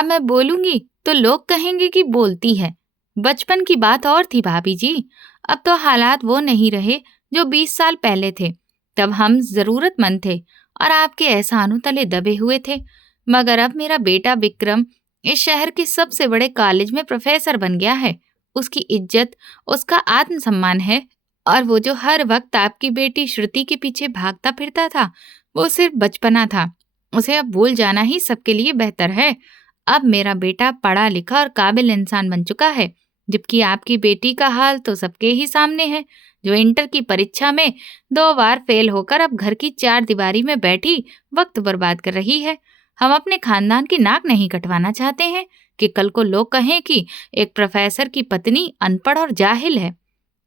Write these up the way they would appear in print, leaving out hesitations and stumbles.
अब मैं बोलूंगी तो लोग कहेंगे कि बोलती है। बचपन की बात और थी भाभी जी। अब तो हालात वो नहीं रहे जो 20 साल पहले थे। तब हम जरूरतमंद थे और आपके एहसानों तले दबे हुए थे। मगर अब मेरा बेटा विक्रम इस शहर के सबसे बड़े कॉलेज में प्रोफेसर बन गया है। उसकी इज्जत, उसका आत्मसम्मान है। और वो जो हर वक्त आपकी बेटी श्रुति के पीछे भागता फिरता था, वो सिर्फ बचपना था। उसे अब भूल जाना ही सबके लिए बेहतर है। अब मेरा बेटा पढ़ा लिखा और काबिल इंसान बन चुका है, जबकि आपकी बेटी का हाल तो सबके ही सामने है, जो इंटर की परीक्षा में 2 बार फेल होकर अब घर की 4 दीवारी में बैठी वक्त बर्बाद कर रही है। हम अपने खानदान की नाक नहीं कटवाना चाहते हैं कि कल को लोग कहें कि एक प्रोफेसर की पत्नी अनपढ़ और जाहिल है।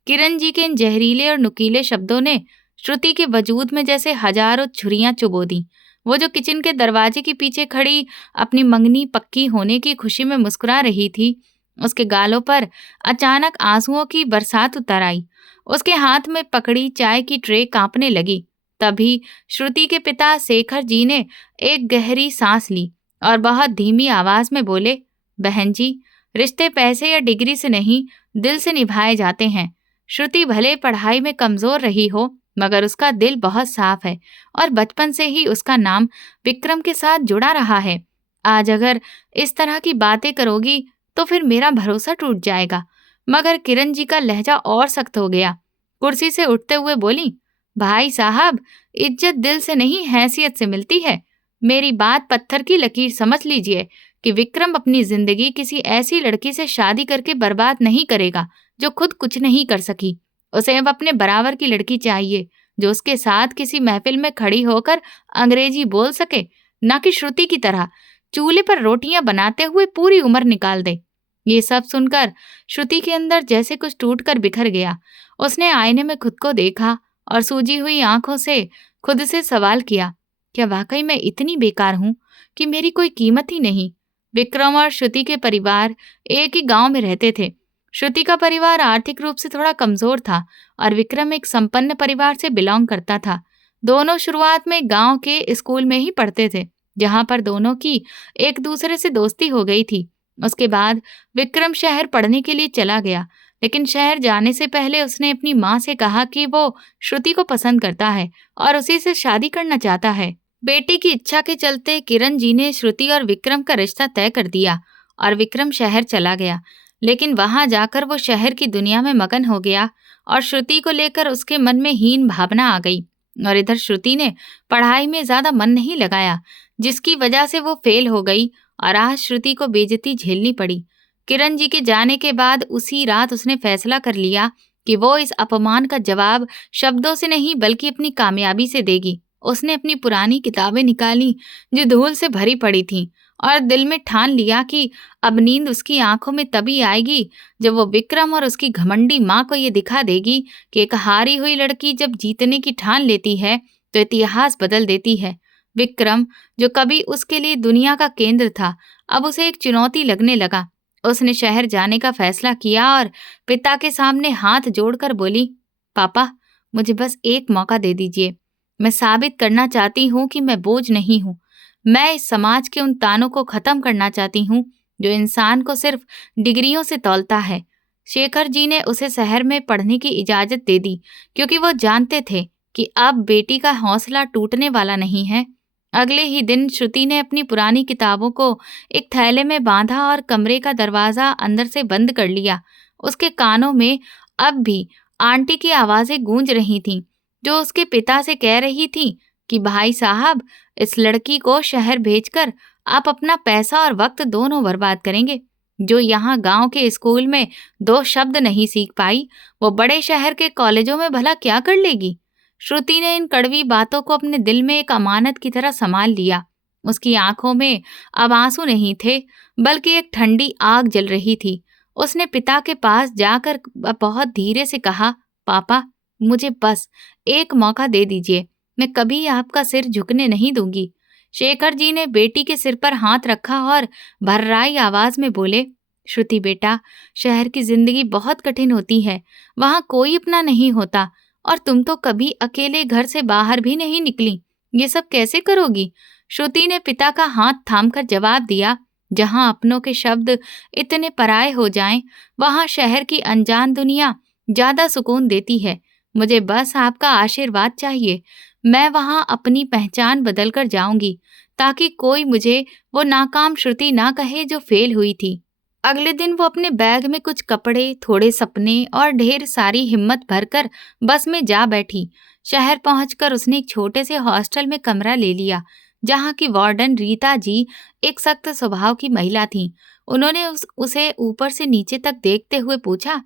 किरण जी के इन जहरीले और नुकीले शब्दों ने श्रुति के वजूद में जैसे हजारों छुरियां चुबो दी। वो जो किचन के दरवाजे के पीछे खड़ी अपनी मंगनी पक्की होने की खुशी में मुस्कुरा रही थी, उसके गालों पर अचानक आंसुओं की बरसात उतर आई। उसके हाथ में पकड़ी चाय की ट्रे कांपने लगी। तभी श्रुति के पिता शेखर जी ने एक गहरी सांस ली और बहुत धीमी आवाज में बोले, बहन जी, रिश्ते पैसे या डिग्री से नहीं, दिल से निभाए जाते हैं। श्रुति भले पढ़ाई में कमजोर रही हो, मगर उसका दिल बहुत साफ है और बचपन से ही उसका नाम विक्रम के साथ जुड़ा रहा है। आज अगर इस तरह की बातें करोगी तो फिर मेरा भरोसा टूट जाएगा। मगर किरण जी का लहजा और सख्त हो गया। कुर्सी से उठते हुए बोली, भाई साहब, इज्जत दिल से नहीं हैसियत से मिलती है। मेरी बात पत्थर की लकीर समझ लीजिए कि विक्रम अपनी जिंदगी किसी ऐसी लड़की से शादी करके बर्बाद नहीं करेगा जो खुद कुछ नहीं कर सकी। उसे अब अपने बराबर की लड़की चाहिए, जो उसके साथ किसी महफिल में खड़ी होकर अंग्रेजी बोल सके, न कि श्रुति की तरह चूल्हे पर रोटियां बनाते हुए पूरी उम्र निकाल दे। ये सब सुनकर श्रुति के अंदर जैसे कुछ टूटकर बिखर गया। उसने आईने में खुद को देखा और सूजी हुई आंखों से खुद से सवाल किया, क्या वाकई मैं इतनी बेकार हूं कि मेरी कोई कीमत ही नहीं? विक्रम और श्रुति के परिवार एक ही गांव में रहते थे। श्रुति का परिवार आर्थिक रूप से थोड़ा कमजोर था और विक्रम एक संपन्न परिवार से बिलोंग करता था। दोनों शुरुआत में गांव के स्कूल में ही पढ़ते थे, जहां पर दोनों की एक दूसरे से दोस्ती हो गई थी। उसके बाद विक्रम शहर पढ़ने के लिए चला गया, लेकिन शहर जाने से पहले उसने अपनी माँ से कहा कि वो श्रुति को पसंद करता है और उसी से शादी करना चाहता है। बेटी की इच्छा के चलते किरण जी ने श्रुति और विक्रम का रिश्ता तय कर दिया और विक्रम शहर चला गया। लेकिन वहां जाकर वो शहर की दुनिया में मगन हो गया और श्रुति को लेकर उसके मन में हीन भावना आ गई। और इधर श्रुति ने पढ़ाई में ज्यादा मन नहीं लगाया, जिसकी वजह से वो फेल हो गई और आज श्रुति को बेइज्जती झेलनी पड़ी। किरण जी के जाने के बाद उसी रात उसने फैसला कर लिया कि वो इस अपमान का जवाब शब्दों से नहीं बल्कि अपनी कामयाबी से देगी। उसने अपनी पुरानी किताबें निकाली जो धूल से भरी पड़ी थीं और दिल में ठान लिया कि अब नींद उसकी आंखों में तभी आएगी जब वो विक्रम और उसकी घमंडी माँ को ये दिखा देगी कि एक हारी हुई लड़की जब जीतने की ठान लेती है तो इतिहास बदल देती है। विक्रम, जो कभी उसके लिए दुनिया का केंद्र था, अब उसे एक चुनौती लगने लगा। उसने शहर जाने का फैसला किया और पिता के सामने हाथ जोड़कर बोली, पापा, मुझे बस एक मौका दे दीजिए। मैं साबित करना चाहती हूँ कि मैं बोझ नहीं हूँ। मैं इस समाज के उन तानों को खत्म करना चाहती हूँ जो इंसान को सिर्फ डिग्रियों से तौलता है। शेखर जी ने उसे शहर में पढ़ने की इजाजत दे दी क्योंकि वो जानते थे कि अब बेटी का हौसला टूटने वाला नहीं है। अगले ही दिन श्रुति ने अपनी पुरानी किताबों को एक थैले में बांधा और कमरे का दरवाजा अंदर से बंद कर लिया। उसके कानों में अब भी आंटी की आवाजें गूंज रही थीं, जो उसके पिता से कह रही थी कि भाई साहब, इस लड़की को शहर भेजकर आप अपना पैसा और वक्त दोनों बर्बाद करेंगे। जो यहाँ गांव के स्कूल में 2 शब्द नहीं सीख पाई, वो बड़े शहर के कॉलेजों में भला क्या कर लेगी? श्रुति ने इन कड़वी बातों को अपने दिल में एक अमानत की तरह संभाल लिया। उसकी आंखों में अब आंसू नहीं थे, बल्कि एक ठंडी आग जल रही थी। उसने पिता के पास जाकर बहुत धीरे से कहा, पापा, मुझे बस एक मौका दे दीजिए। मैं कभी आपका सिर झुकने नहीं दूंगी। शेखर जी ने बेटी के सिर पर हाथ रखा और भर्राई आवाज में बोले, श्रुति बेटा, शहर की जिंदगी बहुत कठिन होती है। वहां कोई अपना नहीं होता और तुम तो कभी अकेले घर से बाहर भी नहीं निकली। ये सब कैसे करोगी? श्रुति ने पिता का हाथ थामकर जवाब दिया, जहाँ अपनों के शब्द इतने पराये हो जाएं, वहाँ शहर की अनजान दुनिया ज्यादा सुकून देती है। मुझे बस आपका आशीर्वाद चाहिए। मैं वहाँ अपनी पहचान बदल कर जाऊंगी, ताकि कोई मुझे वो नाकाम श्रुति ना कहे जो फेल हुई थी। अगले दिन वो अपने बैग में कुछ कपड़े, थोड़े सपने और ढेर सारी हिम्मत भरकर बस में जा बैठी। शहर पहुंचकर उसने एक छोटे से हॉस्टल में कमरा ले लिया, जहाँ की वार्डन रीता जी एक सख्त स्वभाव की महिला थीं। उन्होंने उसे ऊपर से नीचे तक देखते हुए पूछा,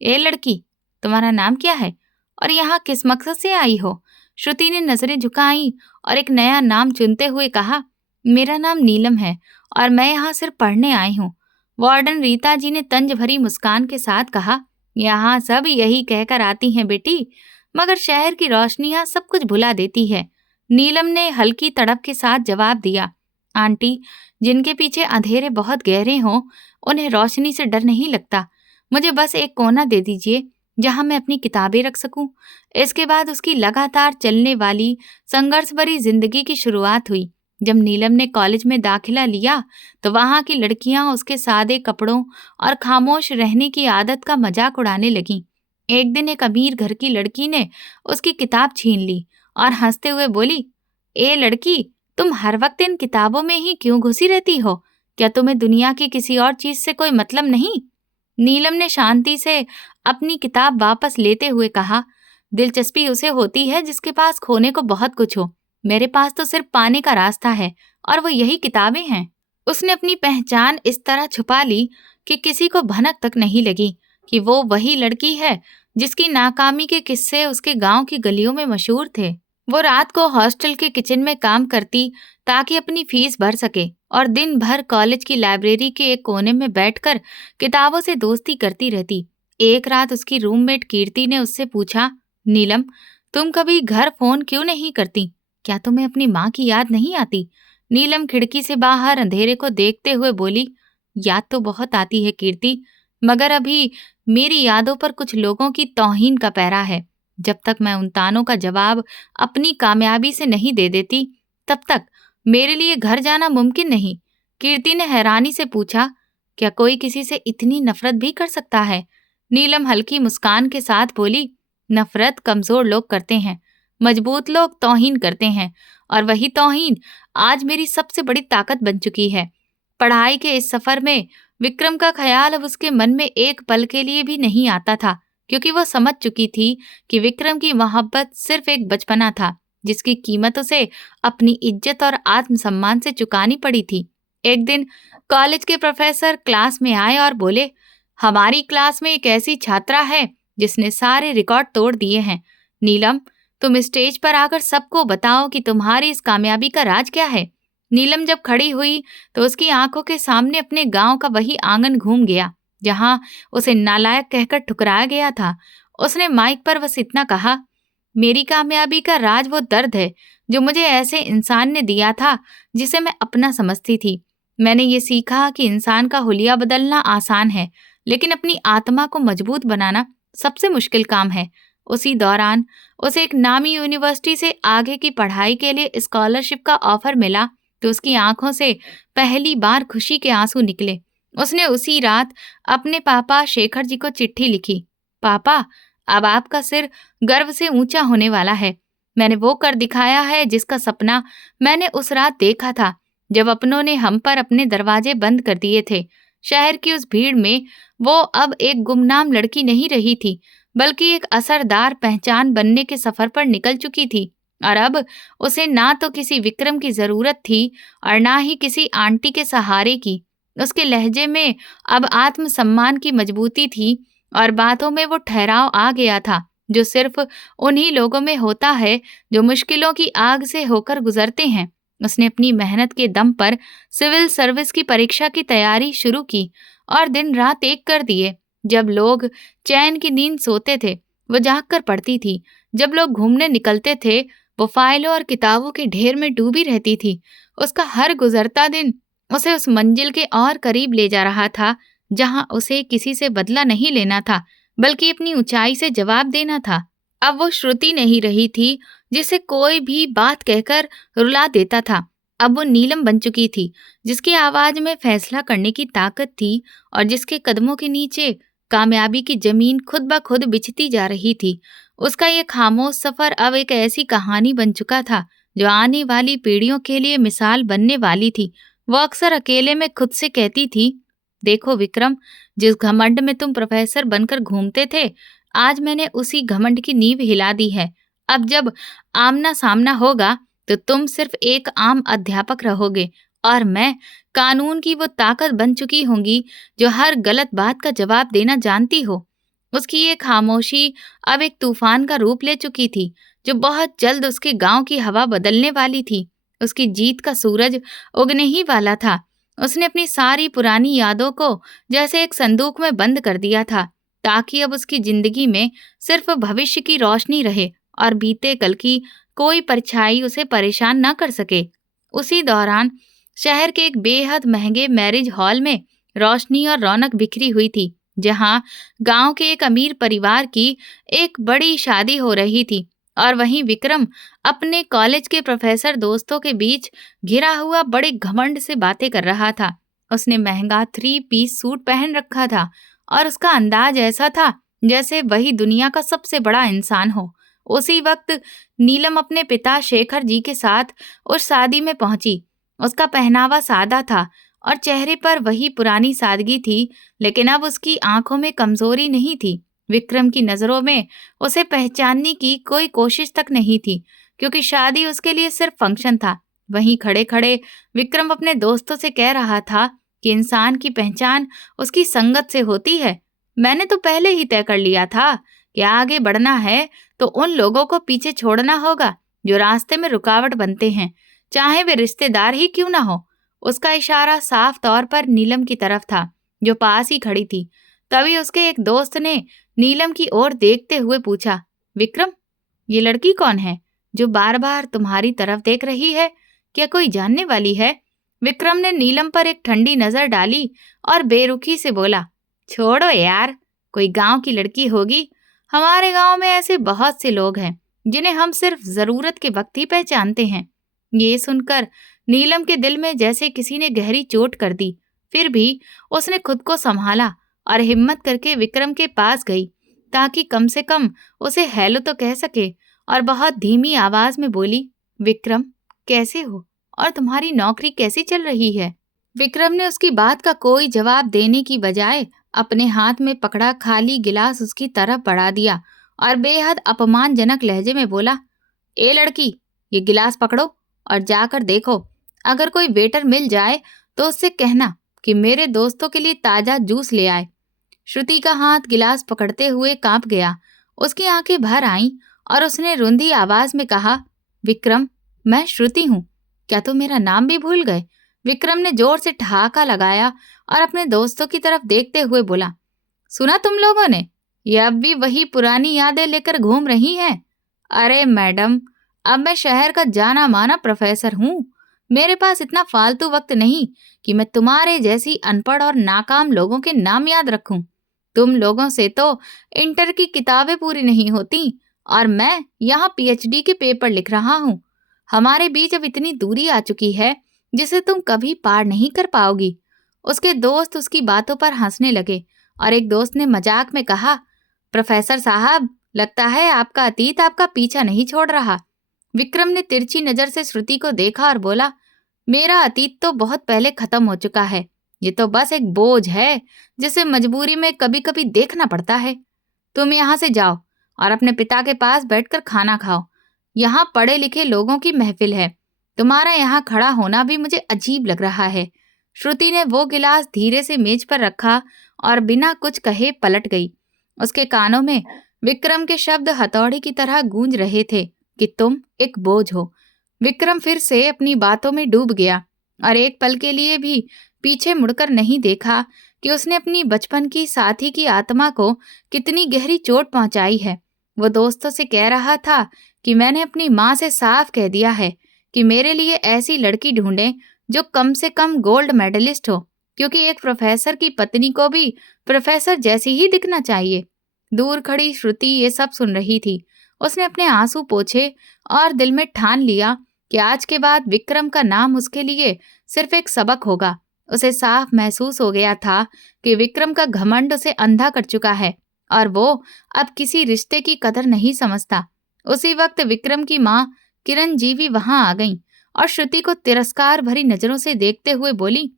ए लड़की, तुम्हारा नाम क्या है और यहाँ किस मकसद से आई हो? श्रुति ने नजरें झुकाई और एक नया नाम चुनते हुए कहा, मेरा नाम नीलम है और मैं यहाँ सिर्फ पढ़ने आई हूँ। वार्डन रीता जी ने तंज भरी मुस्कान के साथ कहा, यहाँ सब यही कहकर आती हैं बेटी, मगर शहर की रोशनियां सब कुछ भुला देती है। नीलम ने हल्की तड़प के साथ जवाब दिया, आंटी, जिनके पीछे अंधेरे बहुत गहरे हों, उन्हें रोशनी से डर नहीं लगता। मुझे बस एक कोना दे दीजिए जहां मैं अपनी किताबें रख सकूं। इसके बाद उसकी लगातार चलने वाली संघर्ष भरी जिंदगी की शुरुआत हुई। जब नीलम ने कॉलेज में दाखिला लिया तो वहां की लड़कियां उसके सादे कपड़ों और खामोश रहने की आदत का मजाक उड़ाने लगीं। एक दिन एक अमीर घर की लड़की ने उसकी किताब छीन ली और हंसते हुए बोली, ए लड़की, तुम हर वक्त इन किताबों में ही क्यों घुसी रहती हो? क्या तुम्हें दुनिया की किसी और चीज से कोई मतलब नहीं? नीलम ने शांति से अपनी किताब वापस लेते हुए कहा, दिलचस्पी उसे होती है जिसके पास खोने को बहुत कुछ हो। मेरे पास तो सिर्फ पाने का रास्ता है और वो यही किताबें हैं। उसने अपनी पहचान इस तरह छुपा ली कि किसी को भनक तक नहीं लगी कि वो वही लड़की है जिसकी नाकामी के किस्से उसके गांव की गलियों में मशहूर थे। वो रात को हॉस्टल के किचन में काम करती ताकि अपनी फीस भर सके और दिन भर कॉलेज की लाइब्रेरी के एक कोने में बैठकर किताबों से दोस्ती करती रहती। एक रात उसकी रूममेट कीर्ति ने उससे पूछा, नीलम, तुम कभी घर फोन क्यों नहीं करती? क्या तुम्हें अपनी माँ की याद नहीं आती? नीलम खिड़की से बाहर अंधेरे को देखते हुए बोली, याद तो बहुत आती है कीर्ति, मगर अभी मेरी यादों पर कुछ लोगों की तौहीन का पहरा है। जब तक मैं उन तानों का जवाब अपनी कामयाबी से नहीं दे देती, तब तक मेरे लिए घर जाना मुमकिन नहीं। कीर्ति ने हैरानी से पूछा, क्या कोई किसी से इतनी नफरत भी कर सकता है? नीलम हल्की मुस्कान के साथ बोली, नफरत कमजोर लोग करते हैं, मजबूत लोग तौहीन करते हैं, और वही तौहीन आज मेरी सबसे बड़ी ताकत बन चुकी है। पढ़ाई के इस सफर में विक्रम का ख्याल अब उसके मन में एक पल के लिए भी नहीं आता था, क्योंकि वो समझ चुकी थी कि विक्रम की मोहब्बत सिर्फ एक बचपना था जिसकी कीमत उसे अपनी इज्जत और आत्मसम्मान से चुकानी पड़ी थी। एक दिन कॉलेज के प्रोफेसर क्लास में आए और बोले, हमारी क्लास में एक ऐसी छात्रा है जिसने सारे रिकॉर्ड तोड़ दिए हैं। नीलम, तुम स्टेज पर आकर सबको बताओ कि तुम्हारी इस कामयाबी का राज क्या है। नीलम जब खड़ी हुई तो उसकी आंखों के सामने अपने गांव का वही आंगन घूम गया जहां उसे नालायक कहकर ठुकराया गया था। उसने माइक पर बस इतना कहा, मेरी कामयाबी का राज वो दर्द है जो मुझे ऐसे इंसान ने दिया था जिसे मैं अपना समझती थी। मैंने ये सीखा कि इंसान का हुलिया बदलना आसान है, लेकिन अपनी आत्मा को मजबूत बनाना सबसे मुश्किल काम है। उसी दौरान उसे एक नामी यूनिवर्सिटी से आगे की पढ़ाई के लिए स्कॉलरशिप का ऑफर मिला तो उसकी आंखों से पहली बार खुशी के आंसू निकले। उसने उसी रात अपने पापा शेखर जी को चिट्ठी लिखी, पापा, अब आपका सिर गर्व से ऊंचा होने वाला है। मैंने वो कर दिखाया है जिसका सपना मैंने उस रात देखा था जब अपनों ने हम पर अपने दरवाजे बंद कर दिए थे। शहर की उस भीड़ में वो अब एक गुमनाम लड़की नहीं रही थी, बल्कि एक असरदार पहचान बनने के सफर पर निकल चुकी थी। और अब उसे ना तो किसी विक्रम की जरूरत थी और ना ही किसी आंटी के सहारे की। उसके लहजे में अब आत्मसम्मान की मजबूती थी और बातों में वो ठहराव आ गया था जो सिर्फ उन्हीं लोगों में होता है जो मुश्किलों की आग से होकर गुजरते हैं। उसने अपनी मेहनत के दम पर सिविल सर्विस की परीक्षा की तैयारी शुरू की और दिन रात एक कर दिए। जब लोग चैन की नींद सोते थे वो जाग कर पढ़ती थी, जब लोग घूमने निकलते थे वो फाइलों और किताबों के ढेर में डूबी रहती थी। उसका हर गुजरता दिन उसे उस मंजिल के और करीब ले जा रहा था जहां उसे किसी से बदला नहीं लेना था, बल्कि अपनी ऊंचाई से जवाब देना था। अब वो श्रुति नहीं रही थी जिसे कोई भी बात कहकर रुला देता था। अब वो नीलम बन चुकी थी, जिसकी आवाज में फैसला करने की ताकत थी और जिसके कदमों के नीचे कामयाबी की जमीन खुद ब खुद बिछती जा रही थी। उसका ये खामोश सफर अब एक ऐसी कहानी बन चुका था जो आने वाली पीढ़ियों के लिए मिसाल बनने वाली थी। वो अक्सर अकेले में खुद से कहती थी, देखो विक्रम, जिस घमंड में तुम प्रोफेसर बनकर घूमते थे, आज मैंने उसी घमंड की नींव हिला दी है। अब जब आमना सामना होगा तो तुम सिर्फ एक आम अध्यापक रहोगे और मैं कानून की वो ताकत बन चुकी होंगी जो हर गलत बात का जवाब देना जानती हो। उसकी ये खामोशी अब एक तूफान का रूप ले चुकी थी जो बहुत जल्द उसके गांव की हवा बदलने वाली थी। उसकी जीत का सूरज उगने ही वाला था। उसने अपनी सारी पुरानी यादों को जैसे एक संदूक में बंद कर दिया था, ताकि अब उसकी जिंदगी में सिर्फ भविष्य की रोशनी रहे और बीते कल की कोई परछाई उसे परेशान न कर सके। उसी दौरान शहर के एक बेहद महंगे मैरिज हॉल में रोशनी और रौनक बिखरी हुई थी, जहां गांव के एक अमीर परिवार की एक बड़ी शादी हो रही थी और वहीं विक्रम अपने कॉलेज के प्रोफेसर दोस्तों के बीच घिरा हुआ बड़े घमंड से बातें कर रहा था। उसने महंगा 3 पीस सूट पहन रखा था और उसका अंदाज ऐसा था जैसे वही दुनिया का सबसे बड़ा इंसान हो। उसी वक्त नीलम अपने पिता शेखर जी के साथ उस शादी में पहुंची। उसका पहनावा सादा था और चेहरे पर वही पुरानी सादगी थी, लेकिन अब उसकी आंखों में कमजोरी नहीं थी। विक्रम की नजरों में उसे पहचानने की कोई कोशिश तक नहीं थी, क्योंकि शादी उसके लिए सिर्फ फंक्शन था। वहीं खड़े खड़े विक्रम अपने दोस्तों से कह रहा था कि इंसान की पहचान उसकी संगत से होती है। मैंने तो पहले ही तय कर लिया था कि आगे बढ़ना है तो उन लोगों को पीछे छोड़ना होगा जो रास्ते में रुकावट बनते हैं, चाहे वे रिश्तेदार ही क्यों ना हो। उसका इशारा साफ तौर पर नीलम की तरफ था, जो पास ही खड़ी थी। तभी उसके एक दोस्त ने नीलम की ओर देखते हुए पूछा, विक्रम, ये लड़की कौन है जो बार बार तुम्हारी तरफ देख रही है? क्या कोई जानने वाली है? विक्रम ने नीलम पर एक ठंडी नजर डाली और बेरुखी से बोला, छोड़ो यार, कोई गांव की लड़की होगी। हमारे गांव में ऐसे बहुत से लोग हैं जिन्हें हम सिर्फ जरूरत के वक्त ही पहचानते हैं। ये सुनकर नीलम के दिल में जैसे किसी ने गहरी चोट कर दी। फिर भी उसने खुद को संभाला और हिम्मत करके विक्रम के पास गई, ताकि कम से कम उसे हेलो तो कह सके, और बहुत धीमी आवाज में बोली, विक्रम, कैसे हो और तुम्हारी नौकरी कैसी चल रही है? विक्रम ने उसकी बात का कोई जवाब देने की बजाय अपने हाथ में पकड़ा खाली गिलास उसकी तरफ बढ़ा दिया और बेहद अपमानजनक लहजे में बोला, ए लड़की, ये गिलास पकड़ो और जाकर देखो, अगर कोई वेटर मिल जाए तो उससे कहना कि मेरे दोस्तों के लिए ताजा जूस ले आए। श्रुति का हाथ गिलास पकड़ते हुए कांप गया। उसकी आंखें भर आईं और उसने रुंधी आवाज में कहा, विक्रम, मैं श्रुति हूँ। क्या तुम मेरा नाम भी भूल गए? विक्रम ने जोर से ठहाका लगाया और अपने दोस्तों की तरफ देखते हुए बोला, सुना तुम लोगों ने? ये अब भी वही पुरानी यादें लेकर घूम रही हैं। अरे मैडम, अब मैं शहर का जाना माना प्रोफेसर हूँ। मेरे पास इतना फालतू वक्त नहीं कि मैं तुम्हारे जैसी अनपढ़ और नाकाम लोगों के नाम याद रखूं। तुम लोगों से तो इंटर की किताबें पूरी नहीं होती और मैं यहाँ पीएचडी के पेपर लिख रहा हूँ। हमारे बीच अब इतनी दूरी आ चुकी है जिसे तुम कभी पार नहीं कर पाओगी। उसके दोस्त उसकी बातों पर हंसने लगे और एक दोस्त ने मजाक में कहा, प्रोफेसर साहब, लगता है आपका अतीत आपका पीछा नहीं छोड़ रहा। विक्रम ने तिरछी नजर से श्रुति को देखा और बोला, मेरा अतीत तो बहुत पहले खत्म हो चुका है। ये तो बस एक बोझ है जिसे मजबूरी में कभी कभी देखना पड़ता है। तुम यहाँ से जाओ और अपने पिता के पास बैठकर खाना खाओ। यहाँ पढ़े लिखे लोगों की महफिल है। तुम्हारा यहाँ खड़ा होना भी मुझे अजीब लग रहा है। श्रुति ने वो गिलास धीरे से मेज पर रखा और बिना कुछ कहे पलट गई। उसके कानों में विक्रम के शब्द हथौड़ी की तरह गूंज रहे थे कि तुम एक बोझ हो। विक्रम फिर से अपनी बातों में डूब गया और एक पल के लिए भी पीछे मुड़कर नहीं देखा कि उसने अपनी बचपन की साथी की आत्मा को कितनी गहरी चोट पहुंचाई है। वो दोस्तों से कह रहा था कि मैंने अपनी माँ से साफ कह दिया है कि मेरे लिए ऐसी लड़की ढूंढें जो कम से कम गोल्ड मेडलिस्ट हो, क्योंकि एक प्रोफेसर की पत्नी को भी प्रोफेसर जैसी ही दिखना चाहिए। दूर खड़ी श्रुति ये सब सुन रही थी। उसने अपने आंसू पोंछे और दिल में ठान लिया कि आज के बाद विक्रम का नाम उसके लिए सिर्फ एक सबक होगा। उसे साफ महसूस हो गया था कि विक्रम का घमंड उसे अंधा कर चुका है और वो अब किसी रिश्ते की कदर नहीं समझता। उसी वक्त विक्रम की माँ किरणजीवी वहां आ गईं और श्रुति को तिरस्कार भरी नजरों से देखते हुए बोली,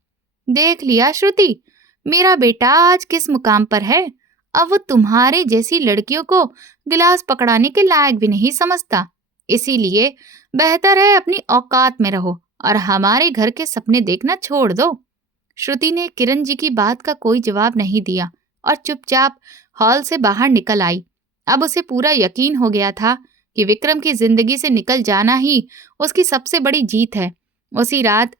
देख लिया श्रुति, मेरा बेटा आज किस मुकाम पर है। अब वो तुम्हारे जैसी लड़कियों को गिलास पकड़ाने के लायक भी नहीं समझता। इसीलिए बेहतर है अपनी औकात में रहो और हमारे घर के सपने देखना छोड़ दो। श्रुति ने किरण जी की बात का कोई जवाब नहीं दिया और चुपचाप हॉल से बाहर निकल आई। अब उसे पूरा यकीन हो गया था कि विक्रम की जिंदगी से निकल जाना ही उसकी सबसे बड़ी जीत है। उसी रात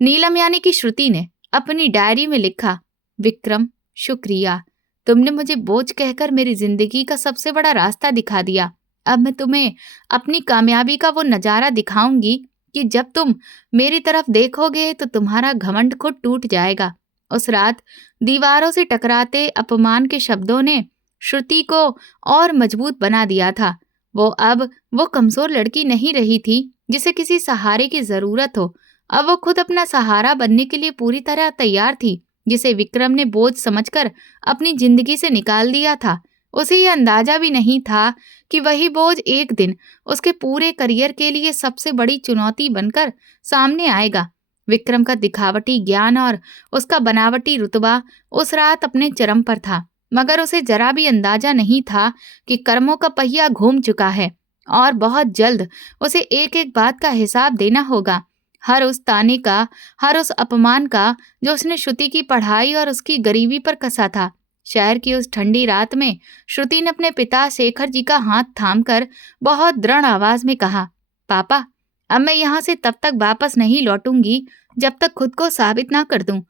नीलम यानी कि श्रुति ने अपनी डायरी में लिखा, विक्रम शुक्रिया, तुमने मुझे बोझ कहकर मेरी जिंदगी का सबसे बड़ा रास्ता दिखा दिया। अब मैं तुम्हें अपनी कामयाबी का वो नजारा दिखाऊंगी कि जब तुम मेरी तरफ देखोगे तो तुम्हारा घमंड खुद टूट जाएगा। उस रात दीवारों से टकराते अपमान के शब्दों ने श्रुति को और मजबूत बना दिया था। वो कमजोर लड़की नहीं रही थी जिसे किसी सहारे की जरूरत हो। अब वो खुद अपना सहारा बनने के लिए पूरी तरह तैयार थी, जिसे विक्रम ने बोझ समझकर अपनी जिंदगी से निकाल दिया था। उसे ये अंदाजा भी नहीं था कि वही बोझ एक दिन उसके पूरे करियर के लिए सबसे बड़ी चुनौती बनकर सामने आएगा। विक्रम का दिखावटी ज्ञान और उसका बनावटी रुतबा उस रात अपने चरम पर था, मगर उसे जरा भी अंदाजा नहीं था कि कर्मों का पहिया घूम चुका है और बहुत जल्द उसे एक एक बात का हिसाब देना होगा। हर उस ताने का, हर उस अपमान का जो उसने श्रुति की पढ़ाई और उसकी गरीबी पर कसा था। शहर की उस ठंडी रात में श्रुति ने अपने पिता शेखर जी का हाथ थामकर बहुत दृढ़ आवाज में कहा, पापा, अब मैं यहाँ से तब तक वापस नहीं लौटूंगी जब तक खुद को साबित ना कर दूं।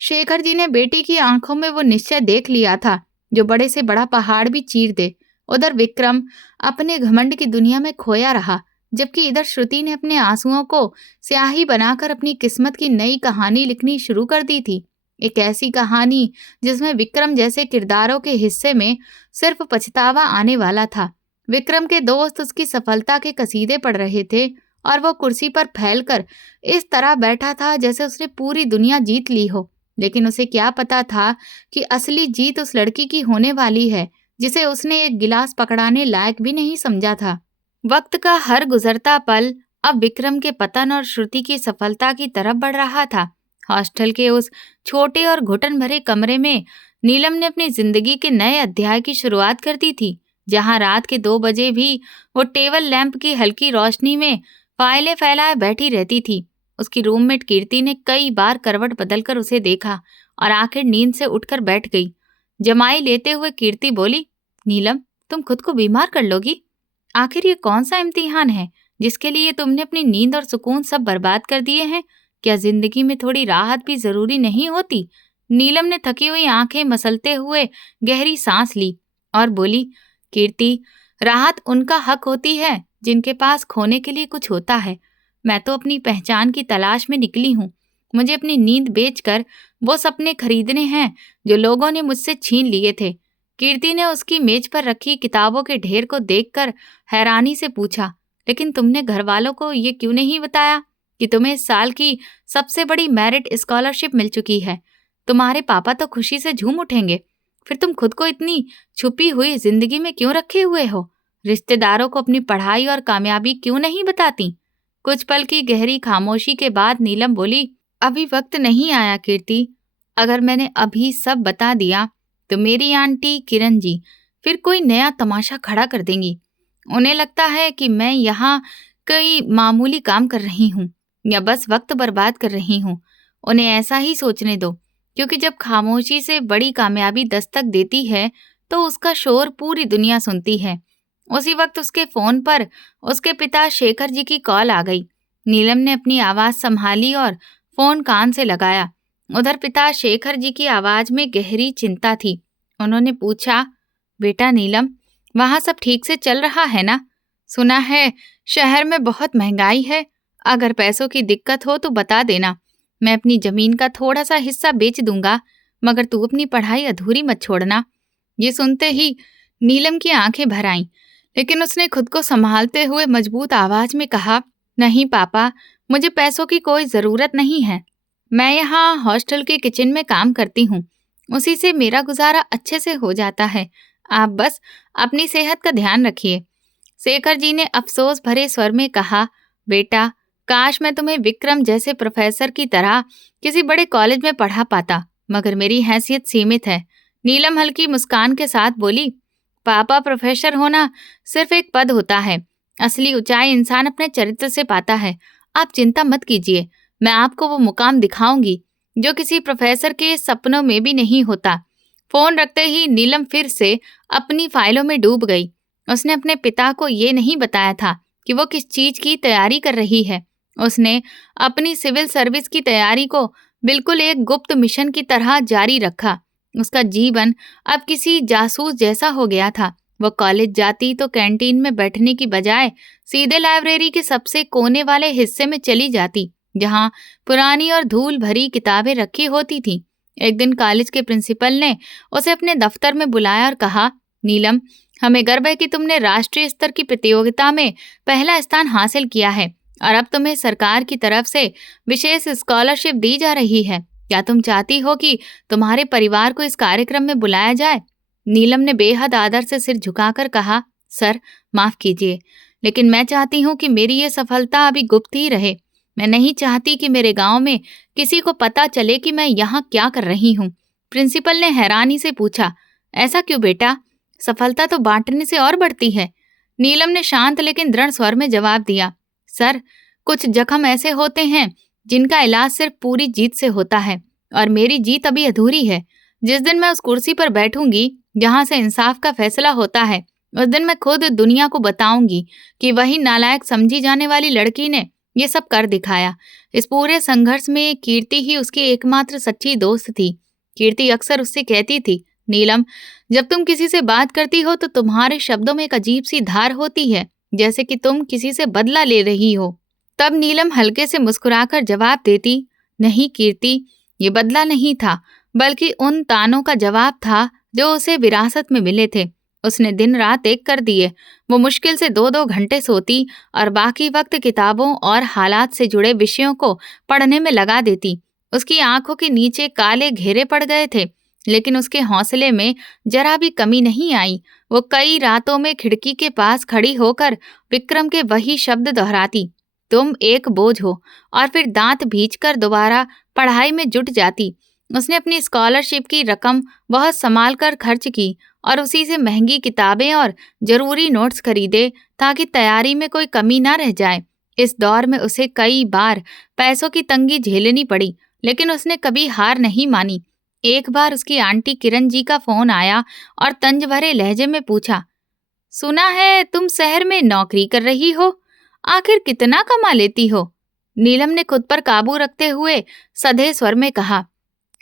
शेखर जी ने बेटी की आंखों में वो निश्चय देख लिया था जो बड़े से बड़ा पहाड़ भी चीर दे। उधर विक्रम अपने घमंड की दुनिया में खोया रहा, जबकि इधर श्रुति ने अपने आंसुओं को स्याही बनाकर अपनी किस्मत की नई कहानी लिखनी शुरू कर दी थी। एक ऐसी कहानी जिसमें विक्रम जैसे किरदारों के हिस्से में सिर्फ पछतावा आने वाला था। विक्रम के दोस्त उसकी सफलता के कसीदे पढ़ रहे थे और वो कुर्सी पर फैलकर इस तरह बैठा था जैसे उसने पूरी दुनिया जीत ली हो। लेकिन उसे क्या पता था कि असली जीत उस लड़की की होने वाली है जिसे उसने एक गिलास पकड़ाने लायक भी नहीं समझा था। वक्त का हर गुजरता पल अब विक्रम के पतन और श्रुति की सफलता की तरफ बढ़ रहा था। हॉस्टल के उस छोटे और घुटन भरे कमरे में नीलम ने अपनी जिंदगी के नए अध्याय की शुरुआत कर दी थी, जहां रात के 2 बजे भी वो टेबल लैंप की हल्की रोशनी में फाइलें फैलाए बैठी रहती थी। उसकी रूममेट कीर्ति ने कई बार करवट बदलकर उसे देखा और आखिर नींद से उठकर बैठ गई। जमाई लेते हुए कीर्ति बोली, नीलम, तुम खुद को बीमार कर लोगी। आखिर ये कौन सा इम्तिहान है जिसके लिए तुमने अपनी नींद और सुकून सब बर्बाद कर दिए हैं? क्या जिंदगी में थोड़ी राहत भी जरूरी नहीं होती? नीलम ने थकी हुई आंखें मसलते हुए गहरी सांस ली और बोली, कीर्ति, राहत उनका हक होती है जिनके पास खोने के लिए कुछ होता है। मैं तो अपनी पहचान की तलाश में निकली हूँ। मुझे अपनी नींद बेचकर वो सपने खरीदने हैं जो लोगों ने मुझसे छीन लिए थे। कीर्ति ने उसकी मेज पर रखी किताबों के ढेर को देखकर हैरानी से पूछा, लेकिन तुमने घर वालों को ये क्यों नहीं बताया कि तुम्हें इस साल की सबसे बड़ी मेरिट स्कॉलरशिप मिल चुकी है? तुम्हारे पापा तो खुशी से झूम उठेंगे। फिर तुम खुद को इतनी छुपी हुई जिंदगी में क्यों रखे हुए हो? रिश्तेदारों को अपनी पढ़ाई और कामयाबी क्यों नहीं बताती? कुछ पल की गहरी खामोशी के बाद नीलम बोली, अभी वक्त नहीं आया कीर्ति। अगर मैंने अभी सब बता दिया तो मेरी आंटी किरण जी फिर कोई नया तमाशा खड़ा कर देंगी। उन्हें लगता है कि मैं यहाँ कोई मामूली काम कर रही हूँ या बस वक्त बर्बाद कर रही हूँ। उन्हें ऐसा ही सोचने दो, क्योंकि जब खामोशी से बड़ी कामयाबी दस्तक देती है तो उसका शोर पूरी दुनिया सुनती है। उसी वक्त उसके फोन पर उसके पिता शेखर जी की कॉल आ गई। नीलम ने अपनी आवाज संभाली और फोन कान से लगाया। उधर पिता शेखर जी की आवाज में गहरी चिंता थी। उन्होंने पूछा, बेटा नीलम, वहां सब ठीक से चल रहा है ना? सुना है शहर में बहुत महंगाई है। अगर पैसों की दिक्कत हो तो बता देना, मैं अपनी जमीन का थोड़ा सा हिस्सा बेच दूंगा, मगर तू अपनी पढ़ाई अधूरी मत छोड़ना। ये सुनते ही नीलम की आंखें भर आईं, लेकिन उसने खुद को संभालते हुए मजबूत आवाज में कहा, नहीं पापा, मुझे पैसों की कोई ज़रूरत नहीं है। मैं यहाँ हॉस्टल के किचन में काम करती हूँ। उसी से मेरा गुजारा अच्छे से हो जाता है। आप बस अपनी सेहत का ध्यान रखिए। शेखर जी ने अफसोस भरे स्वर में कहा, बेटा, काश मैं तुम्हें विक्रम जैसे प्रोफेसर की तरह किसी बड़े कॉलेज में पढ़ा पाता, मगर मेरी हैसियत सीमित है। नीलम हल्की मुस्कान के साथ बोली, पापा, प्रोफेसर होना सिर्फ एक पद होता है। असली ऊंचाई इंसान अपने चरित्र से पाता है। आप चिंता मत कीजिए, मैं आपको वो मुकाम दिखाऊंगी जो किसी प्रोफेसर के सपनों में भी नहीं होता। फोन रखते ही नीलम फिर से अपनी फाइलों में डूब गई। उसने अपने पिता को ये नहीं बताया था कि वो किस चीज की तैयारी कर रही है। उसने अपनी सिविल सर्विस की तैयारी को बिल्कुल एक गुप्त मिशन की तरह जारी रखा। उसका जीवन अब किसी जासूस जैसा हो गया था। वो कॉलेज जाती तो कैंटीन में बैठने की बजाय सीधे लाइब्रेरी के सबसे कोने वाले हिस्से में चली जाती, जहां पुरानी और धूल भरी किताबें रखी होती थीं। एक दिन कॉलेज के प्रिंसिपल ने उसे अपने दफ्तर में बुलाया और कहा, नीलम, हमें गर्व है कि तुमने राष्ट्रीय स्तर की प्रतियोगिता में पहला स्थान हासिल किया है और अब तुम्हें सरकार की तरफ से विशेष स्कॉलरशिप दी जा रही है। क्या तुम चाहती हो कि तुम्हारे परिवार को इस कार्यक्रम में बुलाया जाए? नीलम ने बेहद आदर से सिर झुकाकर कहा, सर, माफ कीजिए, लेकिन मैं चाहती हूँ कि मेरी ये सफलता अभी गुप्त ही रहे। मैं नहीं चाहती कि मेरे गांव में किसी को पता चले कि मैं यहाँ क्या कर रही हूँ। प्रिंसिपल ने हैरानी से पूछा, ऐसा क्यों बेटा? सफलता तो बांटने से और बढ़ती है। नीलम ने शांत लेकिन दृढ़ स्वर में जवाब दिया, सर, कुछ जख्म ऐसे होते हैं जिनका इलाज सिर्फ पूरी जीत से होता है, और मेरी जीत अभी अधूरी है। जिस दिन मैं उस कुर्सी पर बैठूंगी जहां से इंसाफ का फैसला होता है, उस दिन मैं खुद दुनिया को बताऊंगी कि वही नालायक समझी जाने वाली लड़की ने ये सब कर दिखाया। इस पूरे संघर्ष में कीर्ति ही उसकी एकमात्र सच्ची दोस्त थी। कीर्ति अक्सर उससे कहती थी, नीलम, जब तुम किसी से बात करती हो तो तुम्हारे शब्दों में एक अजीब सी धार होती है, जैसे कि तुम किसी से बदला ले रही हो। तब नीलम हल्के से मुस्कुराकर जवाब देती, नहीं कीर्ति, ये बदला नहीं था, बल्कि उन तानों का जवाब था जो उसे विरासत में मिले थे। उसने दिन रात एक कर दिए। वो मुश्किल से 2-2 घंटे सोती और बाकी वक्त किताबों और हालात से जुड़े विषयों को पढ़ने में लगा देती। उसकी आंखों के नीचे काले घेरे पड़ गए थे, लेकिन उसके हौसले में जरा भी कमी नहीं आई। वो कई रातों में खिड़की के पास खड़ी होकर विक्रम के वही शब्द दोहराती, तुम एक बोझ हो, और फिर दांत भींचकर दोबारा पढ़ाई में जुट जाती। उसने अपनी स्कॉलरशिप की रकम बहुत संभाल कर खर्च की और उसी से महंगी किताबें और जरूरी नोट्स खरीदे ताकि तैयारी में कोई कमी ना रह जाए। इस दौर में उसे कई बार पैसों की तंगी झेलनी पड़ी, लेकिन उसने कभी हार नहीं मानी। एक बार उसकी आंटी किरण जी का फोन आया और तंज भरे लहजे में पूछा, सुना है तुम शहर में नौकरी कर रही हो, आखिर कितना कमा लेती हो? नीलम ने खुद पर काबू रखते हुए सधे स्वर में कहा,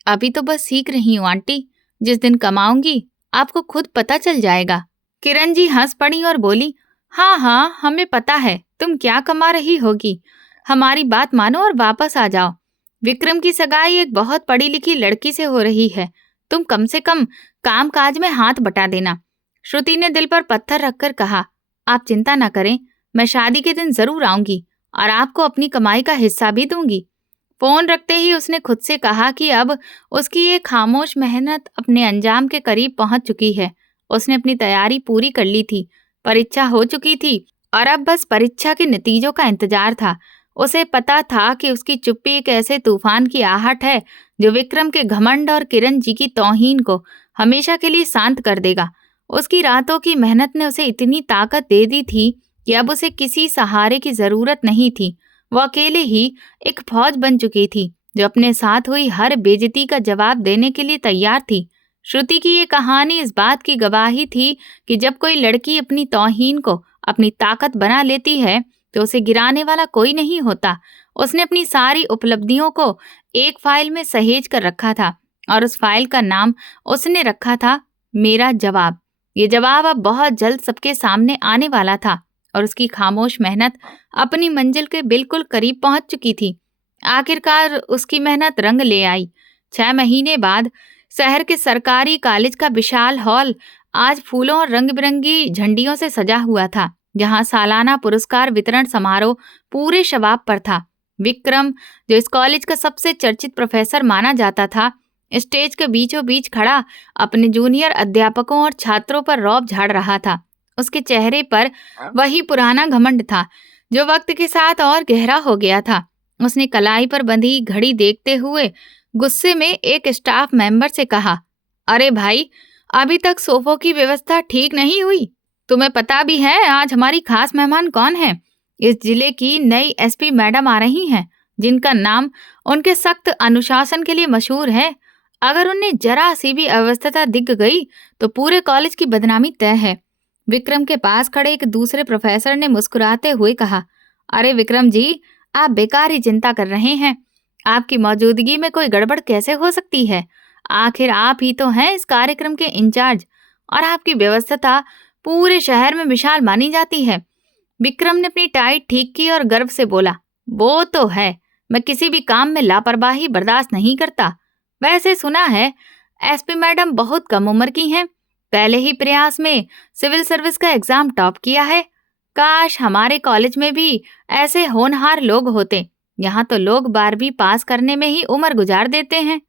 अभी तो बस सीख रही हूँ आंटी, जिस दिन कमाऊंगी आपको खुद पता चल जाएगा। किरण जी हंस पड़ी और बोली, हाँ हाँ, हमें पता है तुम क्या कमा रही होगी। हमारी बात मानो और वापस आ जाओ। विक्रम की सगाई एक बहुत पढ़ी लिखी लड़की से हो रही है। तुम कम से कम काम काज में हाथ बटा देना। श्रुति ने दिल पर पत्थर रखकर कहा, आप चिंता ना करें, मैं शादी के दिन जरूर आऊंगी और आपको अपनी कमाई का हिस्सा भी दूंगी। फोन रखते ही उसने खुद से कहा कि अब उसकी ये खामोश मेहनत अपने अंजाम के करीब पहुंच चुकी है। उसने अपनी तैयारी पूरी कर ली थी, परीक्षा हो चुकी थी और अब बस परीक्षा के नतीजों का इंतजार था। उसे पता था कि उसकी चुप्पी एक ऐसे तूफान की आहट है जो विक्रम के घमंड और किरण जी की तौहीन को हमेशा के लिए शांत कर देगा। उसकी रातों की मेहनत ने उसे इतनी ताकत दे दी थी कि अब उसे किसी सहारे की जरूरत नहीं थी। वो अकेले ही एक फौज बन चुकी थी जो अपने साथ हुई हर बेइज्जती का जवाब देने के लिए तैयार थी। श्रुति की ये कहानी इस बात की गवाही थी कि जब कोई लड़की अपनी तौहीन को अपनी ताकत बना लेती है तो उसे गिराने वाला कोई नहीं होता। उसने अपनी सारी उपलब्धियों को एक फाइल में सहेज कर रखा था और उस फाइल का नाम उसने रखा था मेरा जवाब। ये जवाब अब बहुत जल्द सबके सामने आने वाला था और उसकी खामोश मेहनत अपनी मंजिल के बिल्कुल करीब पहुंच चुकी थी। आखिरकार उसकी मेहनत रंग ले आई। 6 महीने बाद शहर के सरकारी कॉलेज का विशाल हॉल आज फूलों और रंग बिरंगी झंडियों से सजा हुआ था। जहां सालाना पुरस्कार वितरण समारोह पूरे शबाब पर था। विक्रम, जो इस कॉलेज का सबसे चर्चित प्रोफेसर माना जाता था, स्टेज के बीचों बीच खड़ा अपने जूनियर अध्यापकों और छात्रों पर रौब झाड़ रहा था। उसके चेहरे पर वही पुराना घमंड था जो वक्त के साथ और गहरा हो गया था। उसने कलाई पर बंधी घड़ी देखते हुए गुस्से में एक स्टाफ मेंबर से कहा, अरे भाई, अभी तक सोफों की व्यवस्था ठीक नहीं हुई। तुम्हें पता भी है आज हमारी खास मेहमान कौन है? इस जिले की नई एसपी मैडम आ रही हैं, जिनका नाम उनके सख्त अनुशासन के लिए मशहूर है। अगर उन्हें जरा सी भी अव्यवस्था दिख गई तो पूरे कॉलेज की बदनामी तय है। विक्रम के पास खड़े एक दूसरे प्रोफेसर ने मुस्कुराते हुए कहा, अरे विक्रम जी, आप बेकार ही चिंता कर रहे हैं। आपकी मौजूदगी में कोई गड़बड़ कैसे हो सकती है? आखिर आप ही तो हैं इस कार्यक्रम के इंचार्ज और आपकी व्यवस्था पूरे शहर में मिसाल मानी जाती है। विक्रम ने अपनी टाई ठीक की और गर्व से बोला, वो तो है, मैं किसी भी काम में लापरवाही बर्दाश्त नहीं करता। वैसे सुना है एसपी मैडम बहुत कम उम्र की हैं, पहले ही प्रयास में सिविल सर्विस का एग्जाम टॉप किया है। काश हमारे कॉलेज में भी ऐसे होनहार लोग होते। यहाँ तो लोग 12वीं पास करने में ही उम्र गुजार देते हैं।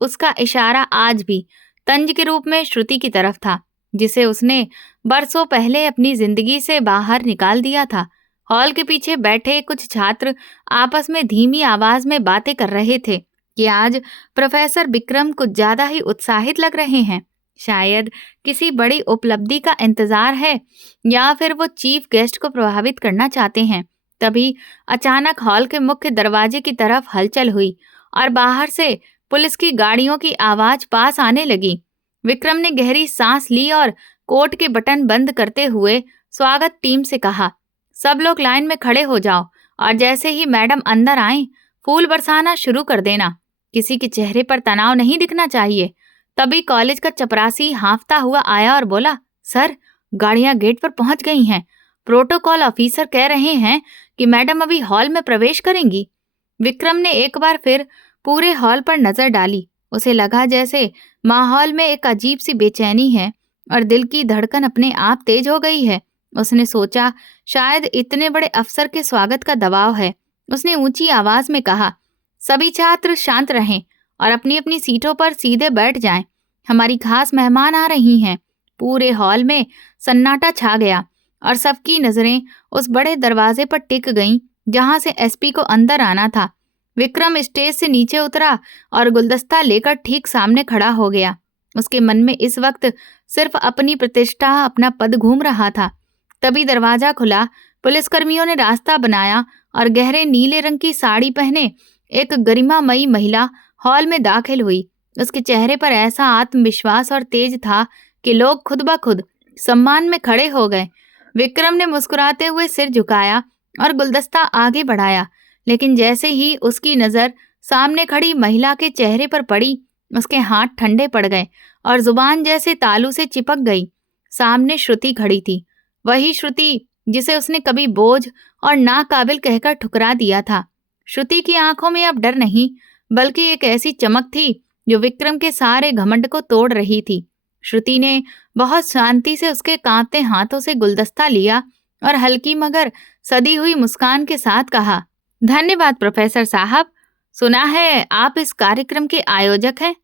उसका इशारा आज भी तंज के रूप में श्रुति की तरफ था, जिसे उसने बरसों पहले अपनी जिंदगी से बाहर निकाल दिया था। हॉल के पीछे बैठे कुछ छात्र आपस में धीमी आवाज में बातें कर रहे थे कि आज प्रोफेसर विक्रम कुछ ज्यादा ही उत्साहित लग रहे हैं। शायद किसी बड़ी उपलब्धि का इंतजार है या फिर वो चीफ गेस्ट को प्रभावित करना चाहते हैं। तभी अचानक हॉल के मुख्य दरवाजे की तरफ हलचल हुई और बाहर से पुलिस की गाड़ियों की आवाज पास आने लगी। विक्रम ने गहरी सांस ली और कोट के बटन बंद करते हुए स्वागत टीम से कहा, सब लोग लाइन में खड़े हो जाओ और जैसे ही मैडम अंदर आए फूल बरसाना शुरू कर देना। किसी के चेहरे पर तनाव नहीं दिखना चाहिए। तभी कॉलेज का चपरासी हांफता हुआ आया और बोला, सर, गाड़ियां गेट पर पहुंच गई हैं। प्रोटोकॉल ऑफिसर कह रहे हैं कि मैडम अभी हॉल में प्रवेश करेंगी। विक्रम ने एक बार फिर पूरे हॉल पर नजर डाली। उसे लगा जैसे माहौल में एक अजीब सी बेचैनी है और दिल की धड़कन अपने आप तेज हो गई है। उसने सोचा, शायद इतने बड़े अफसर के स्वागत का दबाव है। उसने ऊंची आवाज में कहा, सभी छात्र शांत रहें और अपनी अपनी सीटों पर सीधे बैठ जाएं। हमारी खास मेहमान आ रही हैं। पूरे हॉल में सन्नाटा छा गया और सबकी नजरें उस बड़े दरवाजे पर टिक गईं जहां से एसपी को अंदर आना था। विक्रम स्टेज से नीचे उतरा और गुलदस्ता लेकर ठीक सामने खड़ा हो गया। उसके मन में इस वक्त सिर्फ अपनी प्रतिष्ठा, अपना पद घूम रहा था। तभी दरवाजा खुला, पुलिसकर्मियों ने रास्ता बनाया और गहरे नीले रंग की साड़ी पहने एक गरिमामयी महिला हॉल में दाखिल हुई। उसके चेहरे पर ऐसा आत्मविश्वास और तेज था कि लोग खुद ब खुद सम्मान में खड़े हो गए। विक्रम ने मुस्कुराते हुए सिर झुकाया और गुलदस्ता आगे बढ़ाया, लेकिन जैसे ही उसकी नजर सामने खड़ी महिला के चेहरे पर पड़ी, उसके हाथ ठंडे पड़ गए और जुबान जैसे तालू से चिपक गई। सामने श्रुति खड़ी थी, वही श्रुति जिसे उसने कभी बोझ और नाकाबिल कहकर ठुकरा दिया था। श्रुति की आंखों में अब डर नहीं, बल्कि एक ऐसी चमक थी जो विक्रम के सारे घमंड को तोड़ रही थी। श्रुति ने बहुत शांति से उसके कांपते हाथों से गुलदस्ता लिया और हल्की मगर सदी हुई मुस्कान के साथ कहा, धन्यवाद प्रोफेसर साहब। सुना है आप इस कार्यक्रम के आयोजक हैं।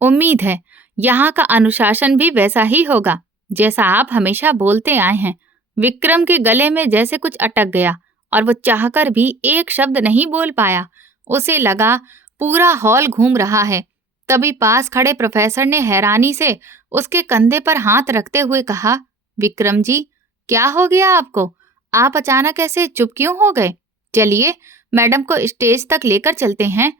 उम्मीद है यहाँ का अनुशासन भी वैसा ही होगा जैसा आप हमेशा बोलते आए हैं। विक्रम के गले में जैसे कुछ अटक गया और वो चाहकर भी एक शब्द नहीं बोल पाया। उसे लगा पूरा हॉल घूम रहा है। तभी पास खड़े प्रोफेसर ने हैरानी से उसके कंधे पर हाथ रखते हुए कहा, विक्रम जी, क्या हो गया आपको? आप अचानक ऐसे चुप क्यों हो गए? चलिए मैडम को स्टेज तक लेकर चलते हैं।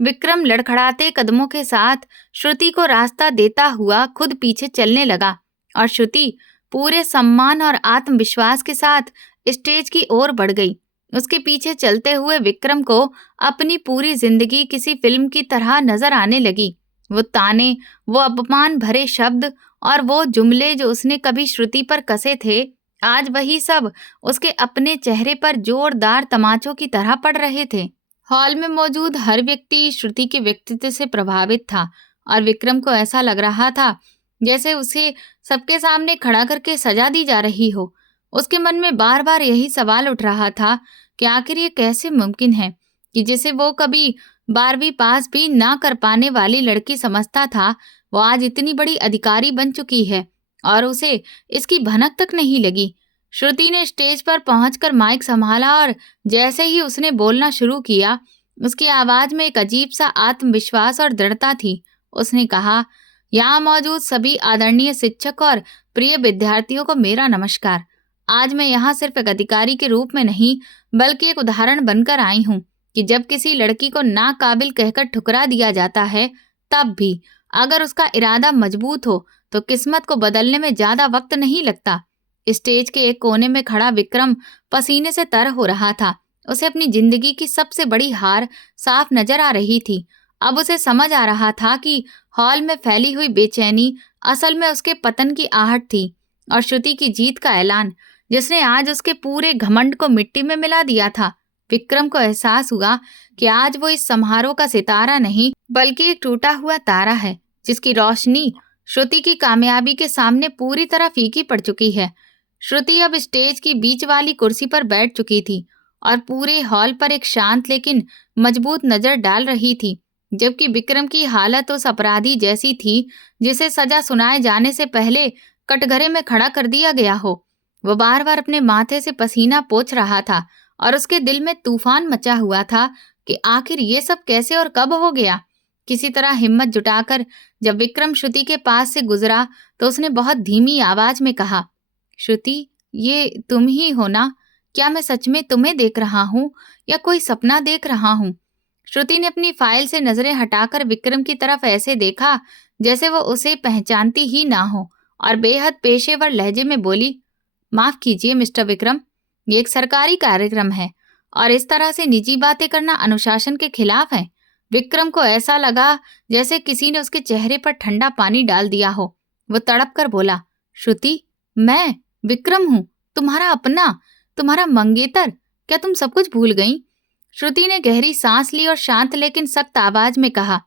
विक्रम लड़खड़ाते कदमों के साथ श्रुति को रास्ता देता हुआ खुद पीछे चलने लगा और श्रुति पूरे सम्मान और आत्मविश्वास के साथ स्टेज की ओर बढ़ गई। उसके पीछे चलते हुए विक्रम को अपनी पूरी जिंदगी किसी फिल्म की तरह नजर आने लगी। वो ताने, वो अपमान भरे शब्द और वो जुमले जो उसने कभी श्रुति पर कसे थे, आज वही सब उसके अपने चेहरे पर जोरदार तमाचों की तरह पड़ रहे थे। हॉल में मौजूद हर व्यक्ति श्रुति के व्यक्तित्व से प्रभावित था और विक्रम को ऐसा लग रहा था जैसे उसे सबके सामने खड़ा करके सजा दी जा रही हो। उसके मन में बार बार यही सवाल उठ रहा था कि आखिर ये कैसे मुमकिन है कि जिसे वो कभी 12वीं पास भी ना कर पाने वाली लड़की समझता था, वो आज इतनी बड़ी अधिकारी बन चुकी है और उसे इसकी भनक तक नहीं लगी। श्रुति ने स्टेज पर पहुंचकर माइक संभाला और जैसे ही उसने बोलना शुरू किया, उसकी आवाज में एक अजीब सा आत्मविश्वास और दृढ़ता थी। उसने कहा, यहाँ मौजूद सभी आदरणीय शिक्षक और प्रिय विद्यार्थियों को मेरा नमस्कार। आज मैं यहाँ सिर्फ एक अधिकारी के रूप में नहीं, बल्कि एक उदाहरण बनकर आई हूँ कि जब किसी लड़की को नाकाबिल कहकर ठुकरा दिया जाता है, तब भी अगर उसका इरादा मजबूत हो तो किस्मत को बदलने में ज्यादा वक्त नहीं लगता। स्टेज के एक कोने में खड़ा विक्रम पसीने से तर हो रहा था। उसे अपनी जिंदगी की सबसे बड़ी हार साफ नजर आ रही थी। अब उसे समझ आ रहा था कि हॉल में फैली हुई बेचैनी असल में उसके पतन की आहट थी और श्रुति की जीत का ऐलान, जिसने आज उसके पूरे घमंड को मिट्टी में मिला दिया था। विक्रम को एहसास हुआ कि आज वो इस समारोह का सितारा नहीं, बल्कि एक टूटा हुआ तारा है, जिसकी रोशनी श्रुति की कामयाबी के सामने पूरी तरह फीकी पड़ चुकी है। श्रुति अब स्टेज की बीच वाली कुर्सी पर बैठ चुकी थी और पूरे हॉल पर एक शांत लेकिन मजबूत नजर डाल रही थी, जबकि विक्रम की हालत उस अपराधी जैसी थी जिसे सजा सुनाए जाने से पहले कटघरे में खड़ा कर दिया गया हो। वो बार बार अपने माथे से पसीना पोंछ रहा था और उसके दिल में तूफान मचा हुआ था कि आखिर ये सब कैसे और कब हो गया। किसी तरह हिम्मत जुटाकर जब विक्रम श्रुति के पास से गुजरा तो उसने बहुत धीमी आवाज में कहा, श्रुति, ये तुम ही हो ना? क्या मैं सच में तुम्हें देख रहा हूँ या कोई सपना देख रहा हूँ? श्रुति ने अपनी फाइल से नजरें हटाकर विक्रम की तरफ ऐसे देखा जैसे वो उसे पहचानती ही ना हो और बेहद पेशेवर लहजे में बोली, माफ कीजिए मिस्टर विक्रम, ये एक सरकारी कार्यक्रम है और इस तरह से निजी बातें करना अनुशासन के खिलाफ है। विक्रम को ऐसा लगा जैसे किसी ने उसके चेहरे पर ठंडा पानी डाल दिया हो। वो तड़प कर बोला, श्रुति, मैं विक्रम हूँ, तुम्हारा अपना, तुम्हारा मंगेतर। क्या तुम सब कुछ भूल गई? श्रुति ने गहरी सांस ली और शांत लेकिन सख्त आवाज में कहा,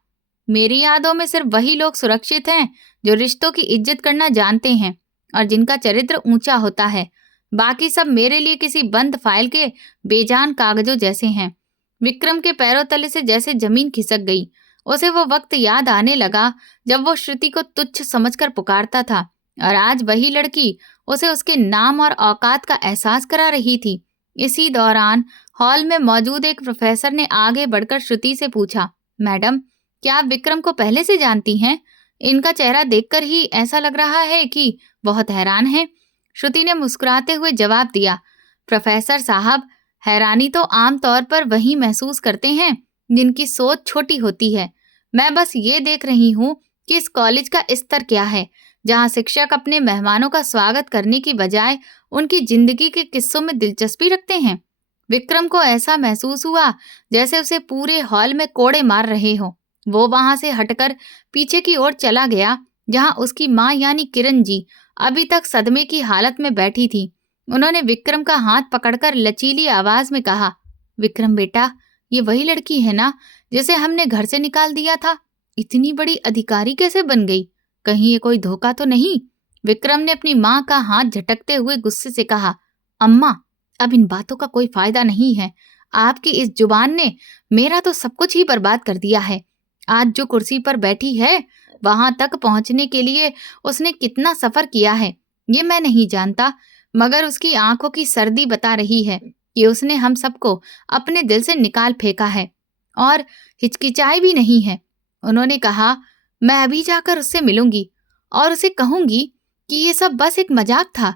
मेरी यादों में सिर्फ वही लोग सुरक्षित हैं जो रिश्तों की इज्जत करना जानते हैं और जिनका चरित्र ऊंचा होता है। बाकी सब मेरे लिए किसी बंद फाइल के बेजान कागजों जैसे हैं। विक्रम के पैरों तले से जैसे जमीन खिसक गई। उसे वो वक्त याद आने लगा जब वो श्रुति को तुच्छ समझकर पुकारता था और आज वही लड़की उसे उसके नाम और औकात का एहसास करा रही थी। इसी दौरान हॉल में मौजूद एक प्रोफेसर ने आगे बढ़कर श्रुति से पूछा, मैडम, क्या आप विक्रम को पहले से जानती हैं? इनका चेहरा देखकर ही ऐसा लग रहा है कि बहुत हैरान है। श्रुति ने मुस्कुराते हुए जवाब दिया, प्रोफेसर साहब, हैरानी तो आम तौर पर वही महसूस करते हैं जिनकी सोच छोटी होती है। मैं बस ये देख रही हूँ कि इस कॉलेज का स्तर क्या है, जहाँ शिक्षक अपने मेहमानों का स्वागत करने की बजाय उनकी जिंदगी के किस्सों में दिलचस्पी रखते हैं। विक्रम को ऐसा महसूस हुआ जैसे उसे पूरे हॉल में कोड़े मार रहे हो। वो वहां से हटकर पीछे की ओर चला गया, जहां उसकी माँ यानी किरण जी अभी तक सदमे की हालत में बैठी थी। उन्होंने विक्रम का हाथ पकड़कर लचीली आवाज में कहा, विक्रम बेटा, ये वही लड़की है ना जिसे हमने घर से निकाल दिया था? इतनी बड़ी अधिकारी कैसे बन गई? कहीं ये कोई धोखा तो नहीं? विक्रम ने अपनी माँ का हाथ झटकते हुए गुस्से से कहा, अम्मा, अब इन बातों का कोई फायदा नहीं है। आपकी इस जुबान ने मेरा तो सब कुछ ही बर्बाद कर दिया है। आज जो कुर्सी पर बैठी है, वहां तक पहुंचने के लिए उसने कितना सफर किया है ये मैं नहीं जानता, मगर उसकी आंखों की सर्दी बता रही है कि उसने हम सबको अपने दिल से निकाल फेंका है और हिचकिचाई भी नहीं है। उन्होंने कहा, मैं अभी जाकर उससे मिलूंगी और उसे कहूंगी कि ये सब बस एक मजाक था।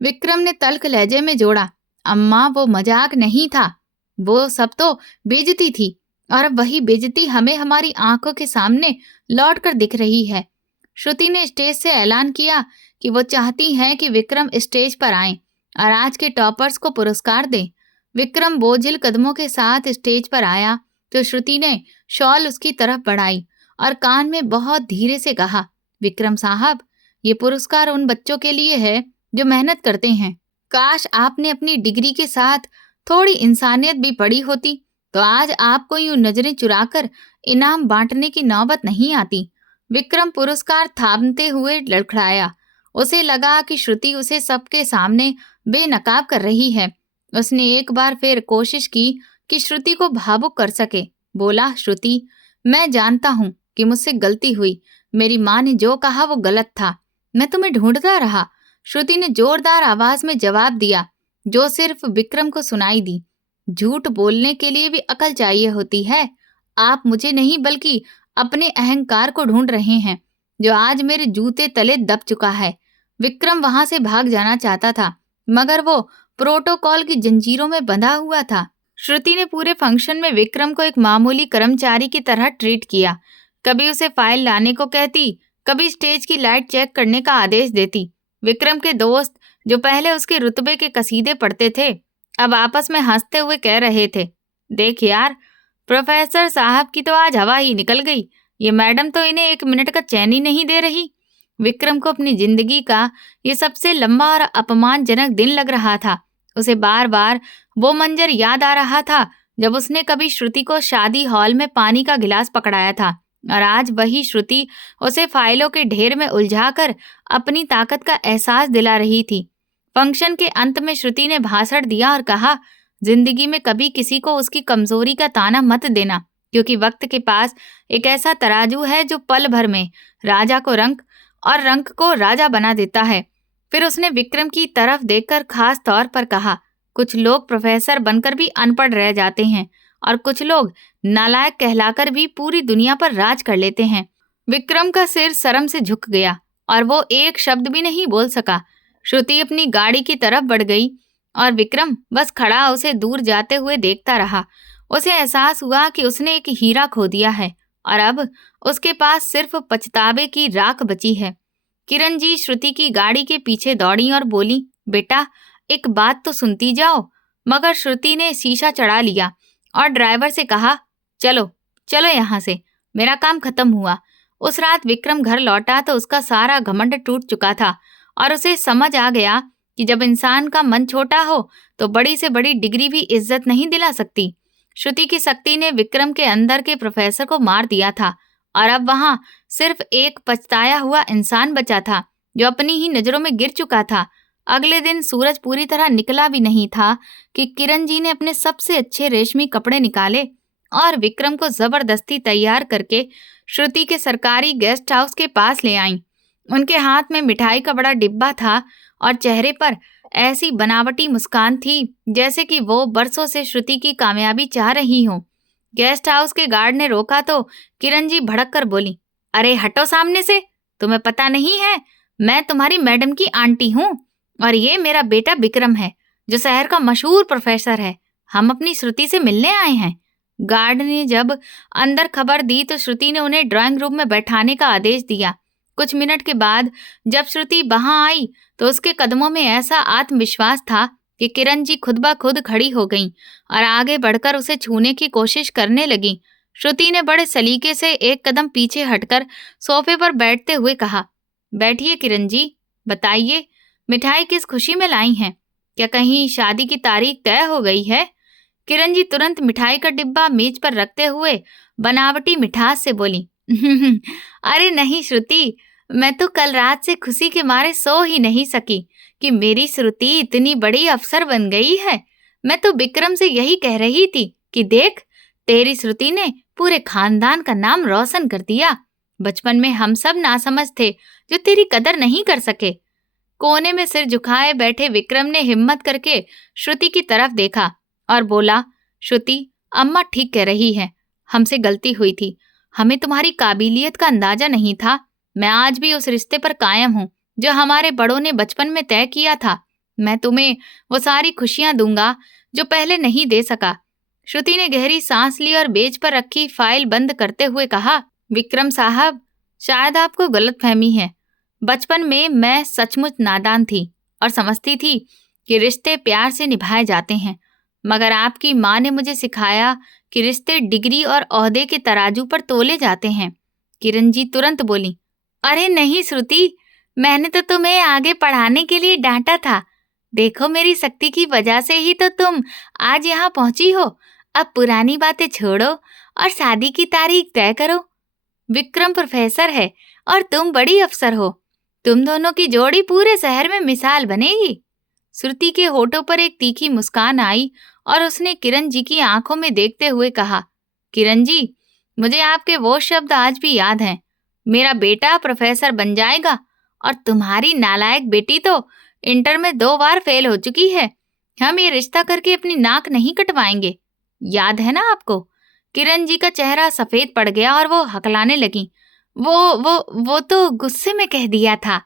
विक्रम ने तल्ख लहजे में जोड़ा, अम्मा, वो मजाक नहीं था, वो सब तो बेइज्जती थी और अब वही बेइज्जती हमें हमारी आंखों के सामने लौट कर दिख रही है। श्रुति ने स्टेज से ऐलान किया कि वो चाहती हैं कि विक्रम स्टेज पर आएं और आज के टॉपर्स को पुरस्कार दें। विक्रम बोझिल कदमों के साथ स्टेज पर आया तो श्रुति ने शॉल उसकी तरफ बढ़ाई और कान में बहुत धीरे से कहा, विक्रम साहब, ये पुरस्कार उन बच्चों के लिए है जो मेहनत करते हैं। काश आपने अपनी डिग्री के साथ थोड़ी इंसानियत भी पढ़ी होती तो आज आपको यूं नजरें चुराकर इनाम बांटने की नौबत नहीं आती। विक्रम पुरस्कार थामते हुए लड़खड़ाया। उसे लगा कि श्रुति उसे सबके सामने बेनकाब कर रही है। उसने एक बार फिर कोशिश की कि श्रुति को भावुक कर सके। बोला, श्रुति, मैं जानता हूँ कि मुझसे गलती हुई। मेरी माँ ने जो कहा वो गलत था। मैं तुम्हें ढूंढता रहा। श्रुति ने जोरदार आवाज में जवाब दिया, जो सिर्फ विक्रम को सुनाई दी। झूठ बोलने के लिए भी अकल चाहिए होती है। आप मुझे नहीं बल्कि अपने अहंकार को ढूंढ रहे हैं, जो आज मेरे जूते तले दब चुका है। विक्रम वहां से भाग जाना चाहता था, मगर वो प्रोटोकॉल की जंजीरों में बंधा हुआ था। श्रुति ने पूरे फंक्शन में विक्रम को एक मामूली कर्मचारी की तरह ट्रीट किया। कभी उसे फाइल लाने को कहती, कभी स्टेज की लाइट चेक करने का आदेश देती। विक्रम के दोस्त, जो पहले उसके रुतबे के कसीदे पढ़ते थे, अब आपस में हंसते हुए कह रहे थे, देख यार, प्रोफेसर साहब की तो आज हवा ही निकल गई। ये मैडम तो इन्हें 1 मिनट का चैन ही नहीं दे रही। विक्रम को अपनी जिंदगी का ये सबसे लंबा और अपमानजनक दिन लग रहा था। उसे बार बार वो मंजर याद आ रहा था जब उसने कभी श्रुति को शादी हॉल में पानी का गिलास पकड़ाया था, और आज वही श्रुति उसे फाइलों के ढेर में उलझाकर अपनी ताकत का एहसास दिला रही थी। फंक्शन के अंत में श्रुति ने भाषण दिया और कहा, जिंदगी में कभी किसी को उसकी कमजोरी का ताना मत देना, क्योंकि वक्त के पास एक ऐसा तराजू है जो पल भर में राजा को रंक और रंक को राजा बना देता है। फिर उसने विक्रम की तरफ देखकर खास तौर पर कहा, कुछ लोग प्रोफेसर बनकर भी अनपढ़ रह जाते हैं और कुछ लोग नालायक कहलाकर भी पूरी दुनिया पर राज कर लेते हैं। विक्रम का सिर शर्म से झुक गया और वो एक शब्द भी नहीं बोल सका। श्रुति अपनी गाड़ी की तरफ बढ़ गई और विक्रम बस खड़ा उसे दूर जाते हुए देखता रहा। उसे एहसास हुआ कि उसने एक हीरा खो दिया है और अब उसके पास सिर्फ पछतावे की राख बची है। किरण जी श्रुति की गाड़ी के पीछे दौड़ी और बोली, बेटा, एक बात तो सुनती जाओ। मगर श्रुति ने शीशा चढ़ा लिया और ड्राइवर से कहा, चलो चलो यहाँ से, मेरा काम खत्म हुआ। उस रात विक्रम घर लौटा तो उसका सारा घमंड टूट चुका था और उसे समझ आ गया कि जब इंसान का मन छोटा हो तो बड़ी से बड़ी डिग्री भी इज्जत नहीं दिला सकती। श्रुति की शक्ति ने विक्रम के अंदर के प्रोफेसर को मार दिया था और अब वहां सिर्फ एक पछताया हुआ इंसान बचा था, जो अपनी ही नजरों में गिर चुका था। अगले दिन सूरज पूरी तरह निकला भी नहीं था कि किरण जी ने अपने सबसे अच्छे रेशमी कपड़े निकाले और विक्रम को जबरदस्ती तैयार करके श्रुति के सरकारी गेस्ट हाउस के पास ले आईं। उनके हाथ में मिठाई का बड़ा डिब्बा था और चेहरे पर ऐसी बनावटी मुस्कान थी जैसे कि वो बरसों से श्रुति की कामयाबी चाह रही हो। गेस्ट हाउस के गार्ड ने रोका तो किरण जी भड़क कर बोली, अरे हटो सामने से, तुम्हें पता नहीं है मैं तुम्हारी मैडम की आंटी हूँ और ये मेरा बेटा विक्रम है, जो शहर का मशहूर प्रोफेसर है। हम अपनी श्रुति से मिलने आए हैं। गार्ड ने जब अंदर खबर दी तो श्रुति ने उन्हें ड्राइंग रूम में बैठाने का आदेश दिया। कुछ मिनट के बाद जब श्रुति वहां आई तो उसके कदमों में ऐसा आत्मविश्वास था कि किरण जी खुद ब खुद खड़ी हो गईं और आगे बढ़कर उसे छूने की कोशिश करने लगी। श्रुति ने बड़े सलीके से एक कदम पीछे हटकर सोफे पर बैठते हुए कहा, बैठिए किरण जी, बताइए मिठाई किस खुशी में लाई हैं? क्या कहीं शादी की तारीख तय हो गई है? किरण जी तुरंत मिठाई का डिब्बा मेज पर रखते हुए बनावटी मिठास से बोली, अरे नहीं श्रुति, मैं तो कल रात से खुशी के मारे सो ही नहीं सकी कि मेरी श्रुति इतनी बड़ी अफसर बन गई है। मैं तो विक्रम से यही कह रही थी कि देख, तेरी श्रुति ने पूरे खानदान का नाम रोशन कर दिया। बचपन में हम सब नासमझ थे जो तेरी कदर नहीं कर सके। कोने में सिर झुकाए बैठे विक्रम ने हिम्मत करके श्रुति की तरफ देखा और बोला, श्रुति, अम्मा ठीक कह रही है, हमसे गलती हुई थी। हमें तुम्हारी काबिलियत का अंदाजा नहीं था। मैं आज भी उस रिश्ते पर कायम हूँ जो हमारे बड़ों ने बचपन में तय किया था। मैं तुम्हें वो सारी खुशियां दूंगा जो पहले नहीं दे सका। श्रुति ने गहरी सांस ली और मेज पर रखी फाइल बंद करते हुए कहा, विक्रम साहब, शायद आपको गलतफहमी है। बचपन में मैं सचमुच नादान थी और समझती थी कि रिश्ते प्यार से निभाए जाते हैं, मगर आपकी माँ ने मुझे सिखाया कि रिश्ते डिग्री और ओहदे के तराजू पर तोले जाते हैं। किरण जी तुरंत बोली, अरे नहीं श्रुति, मैंने तो तुम्हें आगे पढ़ाने के लिए डांटा था। देखो, मेरी शक्ति की वजह से ही तो तुम आज यहाँ पहुंची हो। अब पुरानी बातें छोड़ो और शादी की तारीख तय करो। विक्रम प्रोफेसर है और तुम बड़ी अफसर हो। तुम दोनों की जोड़ी पूरे शहर में मिसाल बनेगी। श्रुति के होठों पर एक तीखी मुस्कान आई और उसने किरण जी की आंखों में देखते हुए कहा, किरण जी, मुझे आपके वो शब्द आज भी याद हैं। मेरा बेटा प्रोफेसर बन जाएगा और तुम्हारी नालायक बेटी तो इंटर में 2 बार फेल हो चुकी है। हम ये रिश्ता करके अपनी नाक नहीं कटवाएंगे। याद है ना आपको? किरण जी का चेहरा सफेद पड़ गया और वो हकलाने लगी। वो तो गुस्से में कह दिया था।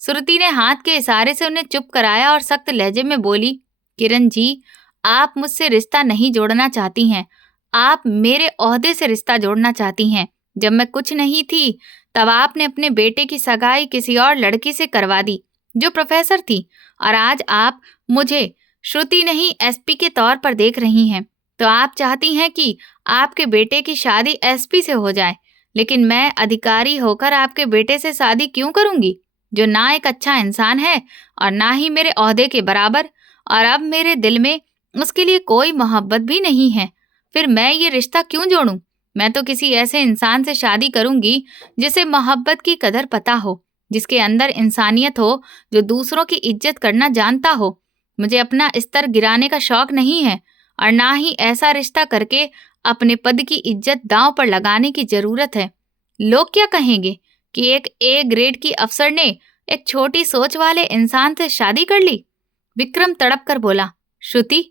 श्रुति ने हाथ के इशारे से उन्हें चुप कराया और सख्त लहजे में बोली, किरण जी, आप मुझसे रिश्ता नहीं जोड़ना चाहती हैं। आप मेरे ओहदे से रिश्ता जोड़ना चाहती हैं। जब मैं कुछ नहीं थी तब आपने अपने बेटे की सगाई किसी और लड़की से करवा दी जो प्रोफेसर थी, और आज आप मुझे श्रुति नहीं एसपी के तौर पर देख रही हैं। तो आप चाहती हैं कि आपके बेटे की शादी एसपी से हो जाए, लेकिन मैं अधिकारी होकर आपके बेटे से शादी क्यों करूंगी, जो ना एक अच्छा इंसान है और ना ही मेरे ओहदे के बराबर, और अब मेरे दिल में उसके लिए कोई मोहब्बत भी नहीं है। फिर मैं ये रिश्ता क्यों जोड़ूं? मैं तो किसी ऐसे इंसान से शादी करूंगी जिसे मोहब्बत की कदर पता हो, जिसके अंदर इंसानियत हो, जो दूसरों की इज्जत करना जानता हो। मुझे अपना स्तर गिराने का शौक नहीं है और ना ही ऐसा रिश्ता करके अपने पद की इज्जत दांव पर लगाने की जरूरत है। लोग क्या कहेंगे कि एक ए ग्रेड की अफसर ने एक छोटी सोच वाले इंसान से शादी कर ली? विक्रम तड़प कर बोला, श्रुति,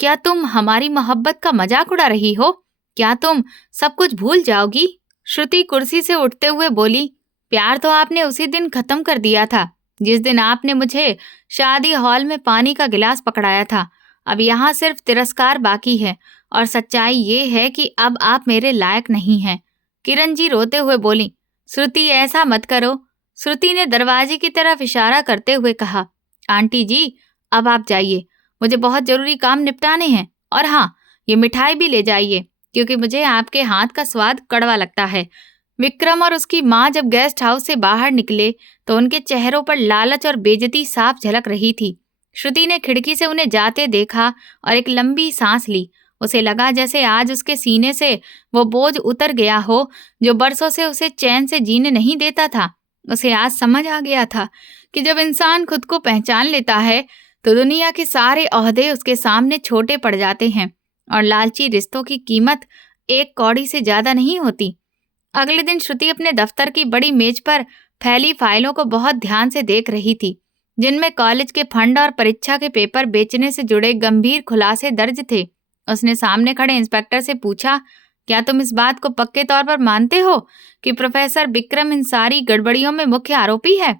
क्या तुम हमारी मोहब्बत का मजाक उड़ा रही हो? क्या तुम सब कुछ भूल जाओगी? श्रुति कुर्सी से उठते हुए बोली, प्यार तो आपने उसी दिन खत्म कर दिया था जिस दिन आपने मुझे शादी हॉल में पानी का गिलास पकड़ाया था। अब यहाँ सिर्फ तिरस्कार बाकी है, और सच्चाई ये है कि अब आप मेरे लायक नहीं हैं। किरण जी रोते हुए बोली, श्रुति, ऐसा मत करो। श्रुति ने दरवाजे की तरफ इशारा करते हुए कहा, आंटी जी, अब आप जाइए, मुझे बहुत जरूरी काम निपटाने हैं। और हाँ, ये मिठाई भी ले जाइए, क्योंकि मुझे आपके हाथ का स्वाद कड़वा लगता है। विक्रम और उसकी माँ जब गेस्ट हाउस से बाहर निकले तो उनके चेहरों पर लालच और बेइज्जती साफ झलक रही थी। श्रुति ने खिड़की से उन्हें जाते देखा और एक लंबी सांस ली। उसे लगा जैसे आज उसके सीने से वो बोझ उतर गया हो जो बरसों से उसे चैन से जीने नहीं देता था। उसे आज समझ आ गया था कि जब इंसान खुद को पहचान लेता है तो दुनिया के सारे ओहदे उसके सामने छोटे पड़ जाते हैं और लालची रिश्तों की कीमत एक कौड़ी से ज्यादा नहीं होती। अगले दिन श्रुति अपने दफ्तर की बड़ी मेज पर फैली फाइलों को बहुत ध्यान से देख रही थी, जिनमें कॉलेज के फंड और परीक्षा के पेपर बेचने से जुड़े गंभीर खुलासे दर्ज थे। उसने सामने खड़े इंस्पेक्टर से पूछा, क्या तुम इस बात को पक्के तौर पर मानते हो कि प्रोफेसर विक्रम इन सारी गड़बड़ियों में मुख्य आरोपी है?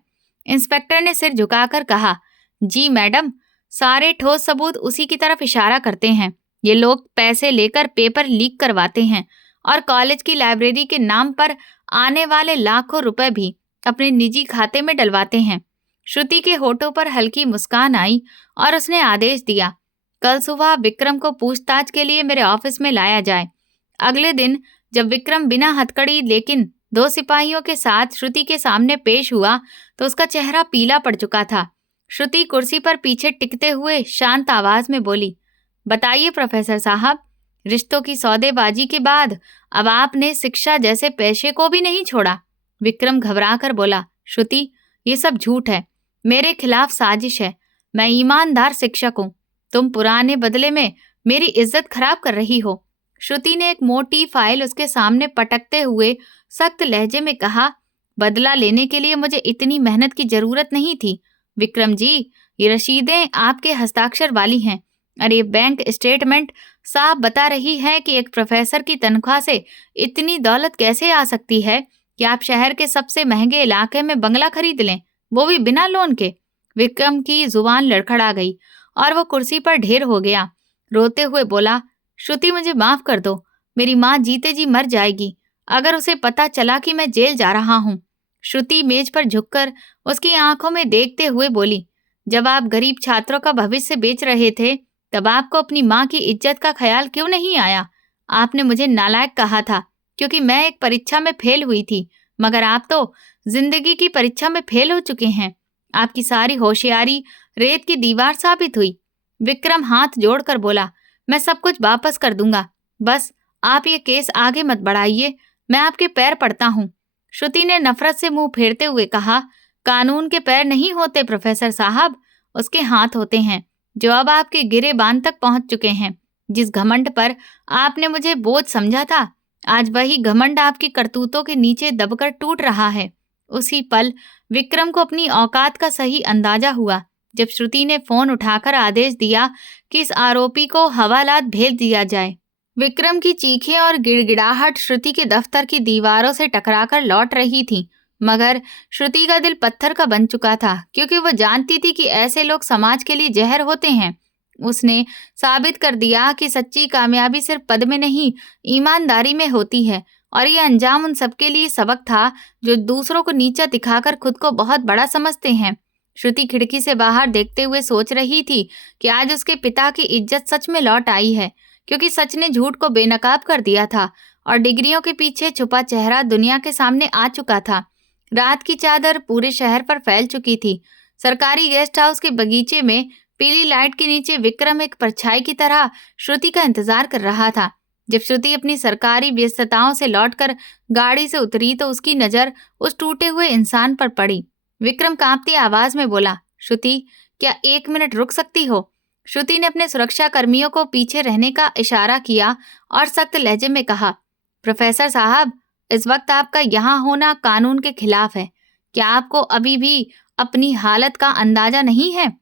इंस्पेक्टर ने सिर झुकाकर कहा, जी मैडम, सारे ठोस सबूत उसी की तरफ इशारा करते हैं। ये लोग पैसे लेकर पेपर लीक करवाते हैं और कॉलेज की लाइब्रेरी के नाम पर आने वाले लाखों रुपए भी अपने निजी खाते में डलवाते हैं। श्रुति के होठों पर हल्की मुस्कान आई और उसने आदेश दिया, कल सुबह विक्रम को पूछताछ के लिए मेरे ऑफिस में लाया जाए। अगले दिन जब विक्रम बिना हथकड़ी लेकिन 2 सिपाहियों के साथ श्रुति के सामने पेश हुआ तो उसका चेहरा पीला पड़ चुका था। श्रुति कुर्सी पर पीछे टिकते हुए शांत आवाज में बोली, बताइए प्रोफेसर साहब, रिश्तों की सौदेबाजी के बाद अब आपने शिक्षा जैसे पेशे को भी नहीं छोड़ा। विक्रम घबराकर बोला, श्रुति, ये सब झूठ है, मेरे खिलाफ साजिश है। मैं ईमानदार शिक्षक हूँ। तुम पुराने बदले में मेरी इज्जत खराब कर रही हो। श्रुति ने एक मोटी फाइल उसके सामने पटकते हुए सख्त लहजे में कहा, बदला लेने के लिए मुझे इतनी मेहनत की जरूरत नहीं थी। विक्रम जी, ये रसीदें आपके हस्ताक्षर वाली हैं और ये बैंक स्टेटमेंट साफ बता रही है कि एक प्रोफेसर की तनख्वाह से इतनी दौलत कैसे आ सकती है कि आप शहर के सबसे महंगे इलाके में बंगला खरीद लें, वो भी बिना लोन के। विक्रम की जुबान लड़खड़ा गई और वो कुर्सी पर ढेर हो गया। रोते हुए बोला, श्रुति, मुझे माफ कर दो। मेरी माँ जीते जी मर जाएगी अगर उसे पता चला कि मैं जेल जा रहा हूँ। श्रुति मेज पर झुककर उसकी आंखों में देखते हुए बोली, जब आप गरीब छात्रों का भविष्य बेच रहे थे तब आपको अपनी माँ की इज्जत का ख्याल क्यों नहीं आया? आपने मुझे नालायक कहा था क्योंकि मैं एक परीक्षा में फेल हुई थी, मगर आप तो जिंदगी की परीक्षा में फेल हो चुके हैं। आपकी सारी होशियारी रेत की दीवार साबित हुई। विक्रम हाथ जोड़कर बोला, मैं सब कुछ वापस कर दूंगा, बस आप ये केस आगे मत बढ़ाइए, मैं आपके पैर पड़ता हूँ। श्रुति ने नफरत से मुंह फेरते हुए कहा, कानून के पैर नहीं होते प्रोफेसर साहब, उसके हाथ होते हैं, जो अब आपके गिरे बांध तक पहुंच चुके हैं। जिस घमंड पर आपने मुझे बोझ समझा था, आज वही घमंड आपकी करतूतों के नीचे दबकर टूट रहा है। उसी पल विक्रम को अपनी औकात का सही अंदाजा हुआ, जब श्रुति ने फोन उठाकर आदेश दिया कि इस आरोपी को हवालात भेज दिया जाए। विक्रम की चीखें और गिड़गिड़ाहट श्रुति के दफ्तर की दीवारों से टकराकर लौट रही थी, मगर श्रुति का दिल पत्थर का बन चुका था, क्योंकि वो जानती थी कि ऐसे लोग समाज के लिए जहर होते हैं। उसने साबित कर दिया कि सच्ची कामयाबी सिर्फ पद में नहीं, ईमानदारी में होती है, और ये अंजाम उन सबके लिए सबक था जो दूसरों को नीचा दिखाकर खुद को बहुत बड़ा समझते हैं। श्रुति खिड़की से बाहर देखते हुए सोच रही थी कि आज उसके पिता की इज्जत सच में लौट आई है, क्योंकि सच ने झूठ को बेनकाब कर दिया था और डिग्रियों के पीछे छुपा चेहरा दुनिया के सामने आ चुका था। रात की चादर पूरे शहर पर फैल चुकी थी। सरकारी गेस्ट हाउस के बगीचे में पीली लाइट के नीचे विक्रम एक परछाई की तरह श्रुति का इंतजार कर रहा था। जब श्रुति अपनी सरकारी व्यस्तताओं से लौटकर गाड़ी से उतरी तो उसकी नजर उस टूटे हुए इंसान पर पड़ी। विक्रम कांपती आवाज में बोला, श्रुति, क्या 1 मिनट रुक सकती हो? श्रुति ने अपने सुरक्षा कर्मियों को पीछे रहने का इशारा किया और सख्त लहजे में कहा, प्रोफेसर साहब, इस वक्त आपका यहाँ होना कानून के खिलाफ है। क्या आपको अभी भी अपनी हालत का अंदाजा नहीं है?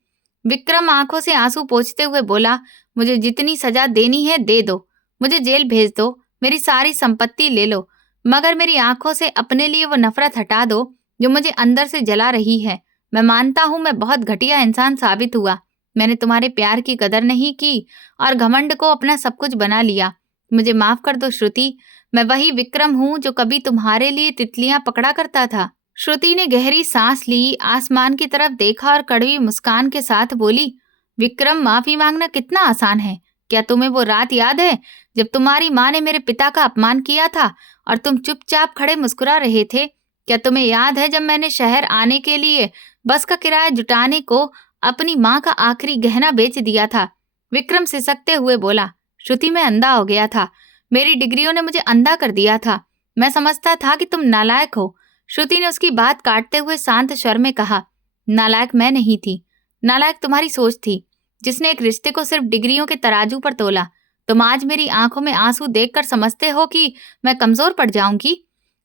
विक्रम आंखों से आंसू पोंछते हुए बोला, मुझे जितनी सजा देनी है दे दो, मुझे जेल भेज दो, मेरी सारी संपत्ति ले लो, मगर मेरी आंखों से अपने लिए वो नफरत हटा दो जो मुझे अंदर से जला रही है। मैं मानता हूँ मैं बहुत घटिया इंसान साबित हुआ। मैंने तुम्हारे प्यार की कदर नहीं की और घमंड को अपना सब कुछ बना लिया। मुझे माफ कर दो श्रुति, मैं वही विक्रम हूँ जो कभी तुम्हारे लिए तितलियां पकड़ा करता था। श्रुति ने गहरी सांस ली, आसमान की तरफ देखा और कड़वी मुस्कान के साथ बोली, विक्रम, माफी मांगना कितना आसान है। क्या तुम्हें वो रात याद है जब तुम्हारी माँ ने मेरे पिता का अपमान किया था और तुम चुपचाप खड़े मुस्कुरा रहे थे? क्या तुम्हें याद है जब मैंने शहर आने के लिए बस का किराया जुटाने को अपनी माँ का आखिरी गहना बेच दिया था? विक्रम सिसकते हुए बोला, श्रुति, मैं अंधा हो गया था। मेरी डिग्रियों ने मुझे अंधा कर दिया था। मैं समझता था कि तुम नालायक हो। श्रुति ने उसकी बात काटते हुए शांत स्वर में कहा, नालायक मैं नहीं थी, नालायक तुम्हारी सोच थी, जिसने एक रिश्ते को सिर्फ डिग्रियों के तराजू पर तोला। तुम आज मेरी आंखों में आंसू देखकर समझते हो कि मैं कमजोर पड़ जाऊंगी?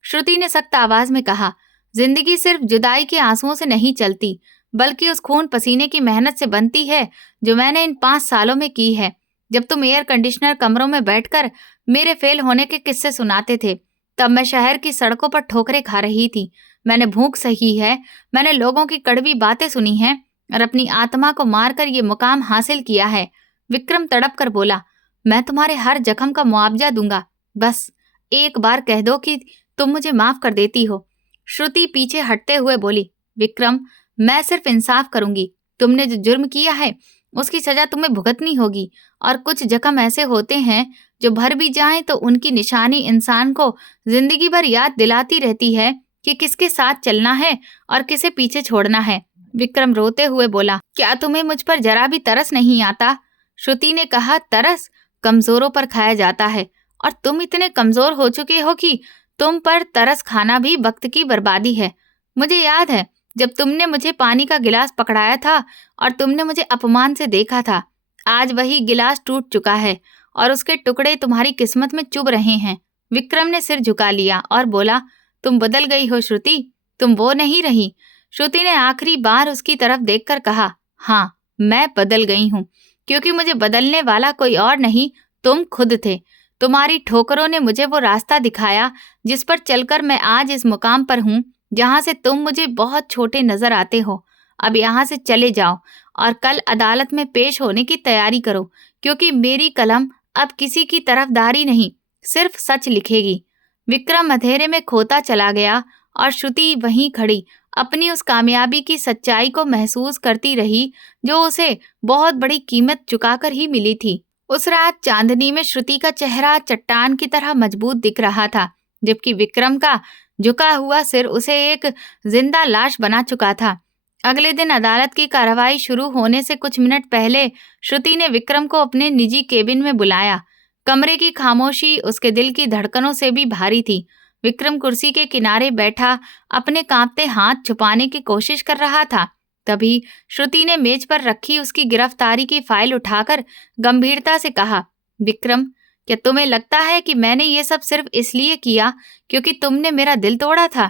श्रुति ने सख्त आवाज में कहा, जिंदगी सिर्फ जुदाई के आंसुओं से नहीं चलती, बल्कि उस खून पसीने की मेहनत से बनती है जो मैंने इन 5 सालों में की है। जब तुम एयर कंडीशनर कमरों में बैठकर मेरे फेल होने के किस्से सुनाते थे, तब मैं शहर की सड़कों पर ठोकरें खा रही थी। मैंने भूख सही है, मैंने लोगों की कड़वी बातें सुनी हैं और अपनी आत्मा को मारकर ये मुकाम हासिल किया है। विक्रम तड़प कर बोला, मैं तुम्हारे हर जख्म का मुआवजा दूंगा, बस एक बार कह दो कि तुम मुझे माफ कर देती हो। श्रुति पीछे हटते हुए बोली, विक्रम, मैं सिर्फ इंसाफ करूंगी। तुमने जो जुर्म किया है उसकी सजा तुम्हें भुगतनी होगी, और कुछ जख्म ऐसे होते हैं जो भर भी जाएं तो उनकी निशानी इंसान को जिंदगी भर याद दिलाती रहती है कि किसके साथ चलना है और किसे पीछे छोड़ना है। विक्रम रोते हुए बोला, क्या तुम्हें मुझ पर जरा भी तरस नहीं आता? श्रुति ने कहा, तरस कमजोरों पर खाया जाता है, और तुम इतने कमजोर हो चुके हो कि तुम पर तरस खाना भी वक्त की बर्बादी है। मुझे याद है जब तुमने मुझे पानी का गिलास पकड़ाया था और तुमने मुझे अपमान से देखा था। आज वही गिलास टूट चुका है और उसके टुकड़े तुम्हारी किस्मत में चुभ रहे हैं। विक्रम ने सिर झुका लिया और बोला, तुम बदल गई हो श्रुति, तुम वो नहीं रही। श्रुति ने आखिरी बार उसकी तरफ देखकर कहा, हाँ, मैं बदल गई हूँ, क्योंकि मुझे बदलने वाला कोई और नहीं, तुम खुद थे। तुम्हारी ठोकरों ने मुझे वो रास्ता दिखाया जिस पर चलकर मैं आज इस मुकाम पर हूँ जहाँ से तुम मुझे बहुत छोटे नजर आते हो। अब यहाँ से चले जाओ और कल अदालत में पेश होने की तैयारी करो, क्योंकि मेरी कलम अब किसी की तरफदारी नहीं, सिर्फ सच लिखेगी। विक्रम अंधेरे में खोता चला गया और श्रुति वहीं खड़ी अपनी उस कामयाबी की सच्चाई को महसूस करती रही जो उसे बहुत बड़ी कीमत चुकाकर ही मिली थी। उस रात चांदनी में श्रुति का चेहरा चट्टान की तरह मजबूत दिख रहा था, जबकि विक्रम का झुका हुआ सिर उसे एक जिंदा लाश बना चुका था। अगले दिन अदालत की कार्रवाई शुरू होने से कुछ मिनट पहले श्रुति ने विक्रम को अपने निजी केबिन में बुलाया। कमरे की खामोशी उसके दिल की धड़कनों से भी भारी थी। विक्रम कुर्सी के किनारे बैठा अपने कांपते हाथ छुपाने की कोशिश कर रहा था। तभी श्रुति ने मेज पर रखी उसकी गिरफ्तारी की फाइल उठाकर गंभीरता से कहा, विक्रम, क्या तुम्हें लगता है कि मैंने ये सब सिर्फ इसलिए किया क्योंकि तुमने मेरा दिल तोड़ा था?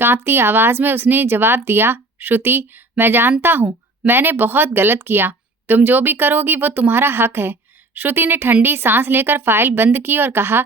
कांपती आवाज में उसने जवाब दिया, श्रुति, मैं जानता हूँ मैंने बहुत गलत किया। तुम जो भी करोगी वो तुम्हारा हक है। श्रुति ने ठंडी सांस लेकर फाइल बंद की और कहा,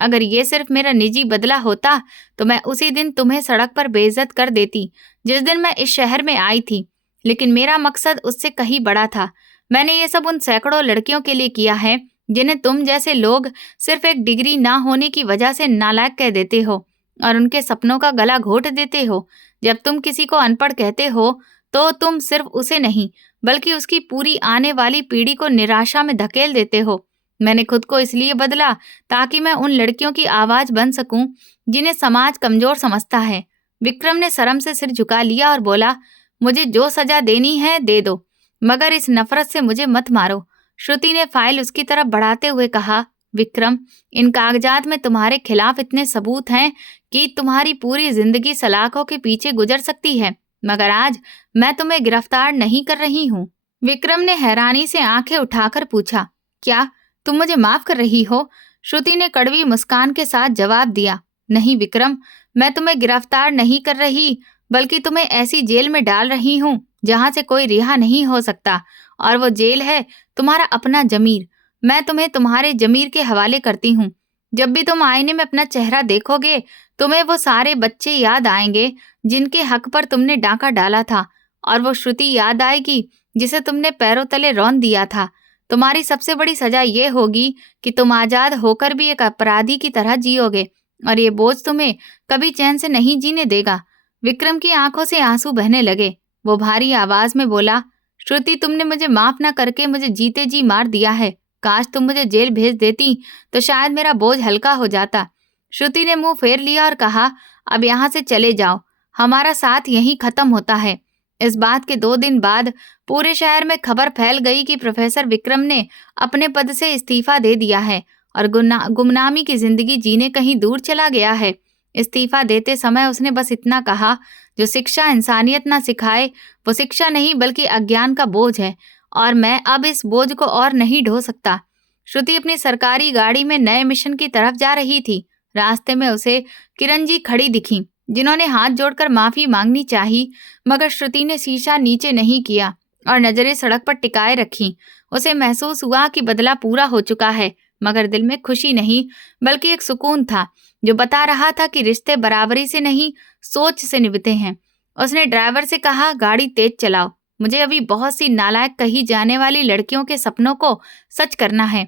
अगर ये सिर्फ मेरा निजी बदला होता तो मैं उसी दिन तुम्हें सड़क पर बेइज्जत कर देती जिस दिन मैं इस शहर में आई थी। लेकिन मेरा मकसद उससे कहीं बड़ा था। मैंने ये सब उन सैकड़ों लड़कियों के लिए किया है जिन्हें तुम जैसे लोग सिर्फ एक डिग्री ना होने की वजह से नालायक कह देते हो और उनके सपनों का गला घोट देते हो। जब तुम किसी को अनपढ़ कहते हो तो तुम सिर्फ उसे नहीं बल्कि उसकी पूरी आने वाली पीढ़ी को निराशा में धकेल देते हो। मैंने खुद को इसलिए बदला ताकि मैं उन लड़कियों की आवाज बन सकूं जिन्हें समाज कमजोर समझता है। विक्रम ने शर्म से सिर झुका लिया और बोला, मुझे जो सजा देनी है दे दो, मगर इस नफरत से मुझे मत मारो। श्रुति ने फाइल उसकी तरफ बढ़ाते हुए कहा, विक्रम, इन कागजात में तुम्हारे खिलाफ इतने सबूत हैं कि तुम्हारी पूरी जिंदगी सलाखों के पीछे गुजर सकती है, मगर आज मैं तुम्हें गिरफ्तार नहीं कर रही हूँ। विक्रम ने हैरानी से आंखें उठाकर पूछा, क्या तुम मुझे माफ कर रही हो? श्रुति ने कड़वी मुस्कान के साथ जवाब दिया, नहीं विक्रम, मैं तुम्हें गिरफ्तार नहीं कर रही बल्कि तुम्हें ऐसी जेल में डाल रही हूँ जहां से कोई रिहा नहीं हो सकता, और वो जेल है तुम्हारा अपना जमीर। मैं तुम्हें तुम्हारे जमीर के हवाले करती हूँ। जब भी तुम आईने में अपना चेहरा देखोगे तुम्हें वो सारे बच्चे याद आएंगे जिनके हक पर तुमने डाका डाला था, और वो श्रुति याद आएगी जिसे तुमने पैरों तले रौंद दिया था। तुम्हारी सबसे बड़ी सजा ये होगी कि तुम आजाद होकर भी एक अपराधी की तरह जियोगे, और ये बोझ तुम्हें कभी चैन से नहीं जीने देगा। विक्रम की आंखों से आंसू बहने लगे। वो भारी आवाज में बोला, श्रुति, तुमने मुझे माफ न करके मुझे जीते जी मार दिया है। काश तुम मुझे जेल भेज देती तो शायद मेरा बोझ हल्का हो जाता। श्रुति ने मुंह फेर लिया और कहा, अब यहाँ से चले जाओ, हमारा साथ यहीं खत्म होता है। इस बात के 2 दिन बाद पूरे शहर में खबर फैल गई कि प्रोफेसर विक्रम ने अपने पद से इस्तीफा दे दिया है और गुमनामी की जिंदगी जीने कहीं दूर चला गया है। इस्तीफा देते समय उसने बस इतना कहा, जो शिक्षा इंसानियत ना सिखाए वो शिक्षा नहीं बल्कि अज्ञान का बोझ है, और मैं अब इस बोझ को और नहीं ढो सकता। श्रुति अपनी सरकारी गाड़ी में नए मिशन की तरफ जा रही थी। रास्ते में उसे किरण जी खड़ी दिखी, जिन्होंने हाथ जोड़कर माफी मांगनी चाही, मगर श्रुति ने शीशा नीचे नहीं किया और नजरें सड़क पर टिकाए रखी। उसे महसूस हुआ कि बदला पूरा हो चुका है, मगर दिल में खुशी नहीं बल्कि एक सुकून था जो बता रहा था कि रिश्ते बराबरी से नहीं सोच से निभते हैं। उसने ड्राइवर से कहा, गाड़ी तेज चलाओ, मुझे अभी बहुत सी नालायक कही जाने वाली लड़कियों के सपनों को सच करना है।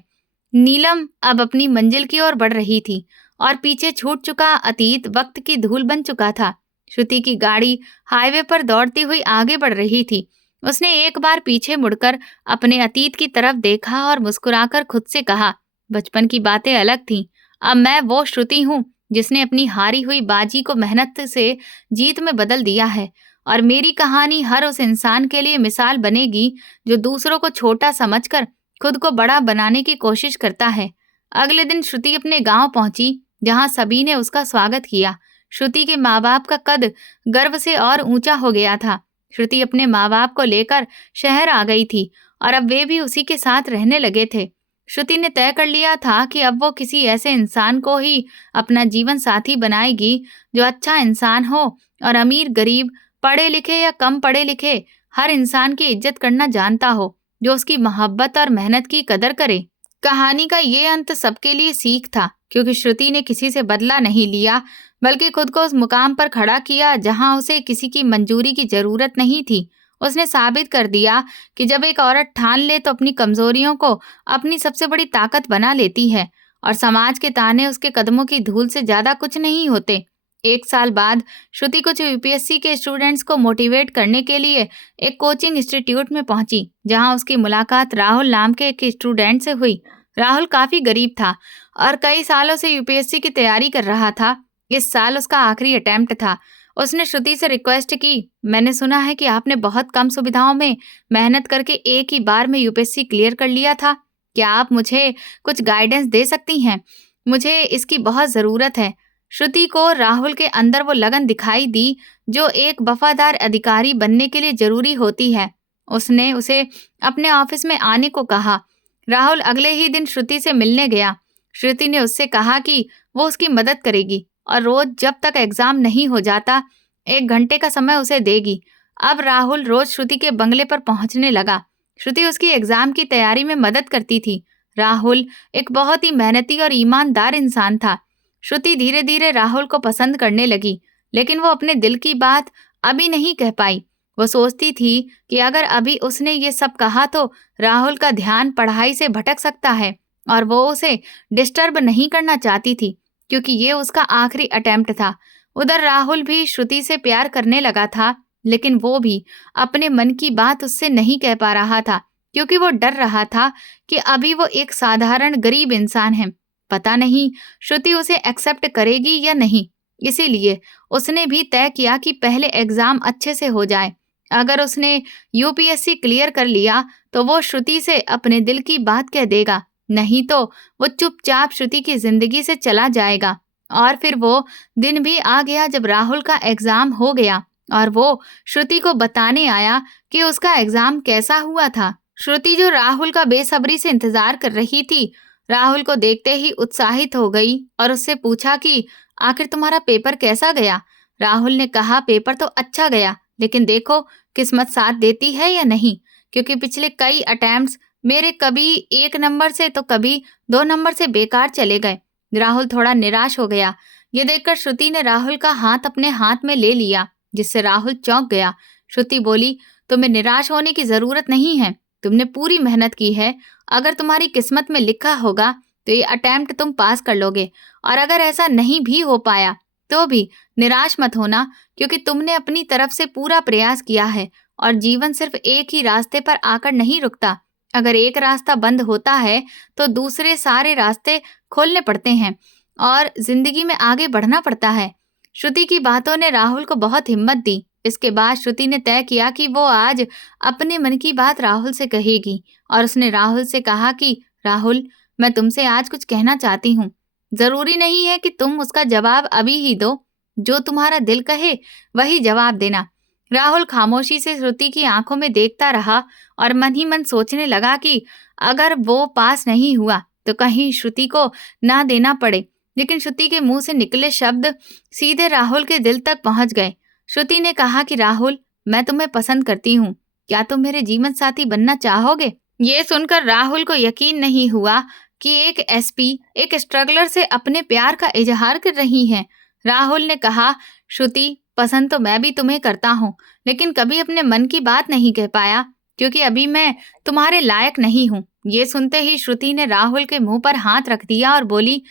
नीलम अब अपनी मंजिल की ओर बढ़ रही थी और पीछे छूट चुका अतीत वक्त की धूल बन चुका था। श्रुति की गाड़ी हाईवे पर दौड़ती हुई आगे बढ़ रही थी। उसने एक बार पीछे मुड़कर अपने अतीत की तरफ देखा और मुस्कुराकर खुद से कहा, बचपन की बातें अलग थीं। अब मैं वो श्रुति हूँ जिसने अपनी हारी हुई बाजी को मेहनत से जीत में बदल दिया है, और मेरी कहानी हर उस इंसान के लिए मिसाल बनेगी जो दूसरों को छोटा समझकर खुद को बड़ा बनाने की कोशिश करता है। अगले दिन श्रुति अपने गांव पहुंची, जहां सभी ने उसका स्वागत किया। श्रुति के माँ बाप का कद गर्व से और ऊंचा हो गया था। श्रुति अपने माँ बाप को लेकर शहर आ गई थी और अब वे भी उसी के साथ रहने लगे थे। श्रुति ने तय कर लिया था कि अब वो किसी ऐसे इंसान को ही अपना जीवन साथी बनाएगी जो अच्छा इंसान हो और अमीर गरीब, पढ़े लिखे या कम पढ़े लिखे, हर इंसान की इज्जत करना जानता हो, जो उसकी मोहब्बत और मेहनत की कदर करे। कहानी का ये अंत सबके लिए सीख था, क्योंकि श्रुति ने किसी से बदला नहीं लिया बल्कि खुद को उस मुकाम पर खड़ा किया जहां उसे किसी की मंजूरी की जरूरत नहीं थी। उसने साबित कर दिया कि जब एक औरत ठान ले तो अपनी कमजोरियों को अपनी सबसे बड़ी ताकत बना लेती है, और समाज के ताने उसके कदमों की धूल से ज्यादा कुछ नहीं होते। 1 साल बाद श्रुति कुछ यूपीएससी के स्टूडेंट्स को मोटिवेट करने के लिए एक कोचिंग इंस्टीट्यूट में पहुंची, जहां उसकी मुलाकात राहुल नाम के एक स्टूडेंट से हुई। राहुल काफी गरीब था और कई सालों से यूपीएससी की तैयारी कर रहा था। इस साल उसका आखिरी अटेम्प्ट था। उसने श्रुति से रिक्वेस्ट की, मैंने सुना है कि आपने बहुत कम सुविधाओं में मेहनत करके एक ही बार में यूपीएससी क्लियर कर लिया था। क्या आप मुझे कुछ गाइडेंस दे सकती हैं? मुझे इसकी बहुत ज़रूरत है। श्रुति को राहुल के अंदर वो लगन दिखाई दी जो एक वफादार अधिकारी बनने के लिए जरूरी होती है। उसने उसे अपने ऑफिस में आने को कहा। राहुल अगले ही दिन श्रुति से मिलने गया। श्रुति ने उससे कहा कि वो उसकी मदद करेगी और रोज जब तक एग्जाम नहीं हो जाता 1 घंटे का समय उसे देगी। अब राहुल रोज श्रुति के बंगले पर पहुंचने लगा। श्रुति उसकी एग्जाम की तैयारी में मदद करती थी। राहुल एक बहुत ही मेहनती और ईमानदार इंसान था। श्रुति धीरे धीरे राहुल को पसंद करने लगी, लेकिन वो अपने दिल की बात अभी नहीं कह पाई। वो सोचती थी कि अगर अभी उसने ये सब कहा तो राहुल का ध्यान पढ़ाई से भटक सकता है, और वो उसे डिस्टर्ब नहीं करना चाहती थी क्योंकि ये उसका आखिरी अटेम्प्ट था। उधर राहुल भी श्रुति से प्यार करने लगा था, लेकिन वो भी अपने मन की बात उससे नहीं कह पा रहा था क्योंकि वो डर रहा था कि अभी वो एक साधारण गरीब इंसान है। पता नहीं श्रुति उसे एक्सेप्ट करेगी या नहीं। इसीलिए उसने भी तय किया कि पहले एग्जाम अच्छे से हो जाए। अगर उसने यूपीएससी क्लियर कर लिया तो वो श्रुति से अपने दिल की बात कह देगा, नहीं तो वो चुपचाप श्रुति की जिंदगी से चला जाएगा। और फिर वो दिन भी आ गया जब राहुल का एग्जाम हो गया और वो श्रुति को बताने आया कि उसका एग्जाम कैसा हुआ था। श्रुति जो राहुल का बेसब्री से इंतजार कर रही थी, राहुल को देखते ही उत्साहित हो गई और उससे पूछा कि आखिर तुम्हारा पेपर कैसा गया। राहुल ने कहा, पेपर तो अच्छा गया, लेकिन देखो किस्मत साथ देती है या नहीं, क्योंकि पिछले कई अटेम्प्ट्स मेरे कभी 1 नंबर से तो कभी 2 नंबर से बेकार चले गए। राहुल थोड़ा निराश हो गया। ये देखकर श्रुति ने राहुल का हाथ अपने हाथ में ले लिया, जिससे राहुल चौंक गया। श्रुति बोली, तुम्हें निराश होने की जरूरत नहीं है, तुमने पूरी मेहनत की है। अगर तुम्हारी किस्मत में लिखा होगा तो ये अटेम्प्ट तुम पास कर लोगे, और अगर ऐसा नहीं भी हो पाया तो भी निराश मत होना, क्योंकि तुमने अपनी तरफ से पूरा प्रयास किया है और जीवन सिर्फ एक ही रास्ते पर आकर नहीं रुकता। अगर एक रास्ता बंद होता है तो दूसरे सारे रास्ते खोलने पड़ते हैं और जिंदगी में आगे बढ़ना पड़ता है। श्रुति की बातों ने राहुल को बहुत हिम्मत दी। इसके बाद श्रुति ने तय किया कि वो आज अपने मन की बात राहुल से कहेगी, और उसने राहुल से कहा कि राहुल, मैं तुमसे आज कुछ कहना चाहती हूँ। जरूरी नहीं है कि तुम उसका जवाब अभी ही दो, जो तुम्हारा दिल कहे वही जवाब देना। राहुल खामोशी से श्रुति की आंखों में देखता रहा और मन ही मन सोचने लगा कि अगर वो पास नहीं हुआ तो कहीं श्रुति को ना देना पड़े। लेकिन श्रुति के मुंह से निकले शब्द सीधे राहुल के दिल तक पहुंच गए। श्रुति ने कहा कि राहुल, मैं तुम्हें पसंद करती हूँ, क्या तुम मेरे जीवन साथी बनना चाहोगे? ये सुनकर राहुल को यकीन नहीं हुआ कि एक एसपी एक स्ट्रगलर से अपने प्यार का इजहार कर रही है। राहुल ने कहा, श्रुति, पसंद तो मैं भी तुम्हें करता हूँ, लेकिन कभी अपने मन की बात नहीं कह पाया क्योंकि अभी मैं तुम्हारे लायक नहीं हूँ। ये सुनते ही श्रुति ने राहुल के मुंह पर हाथ रख दिया और बोली,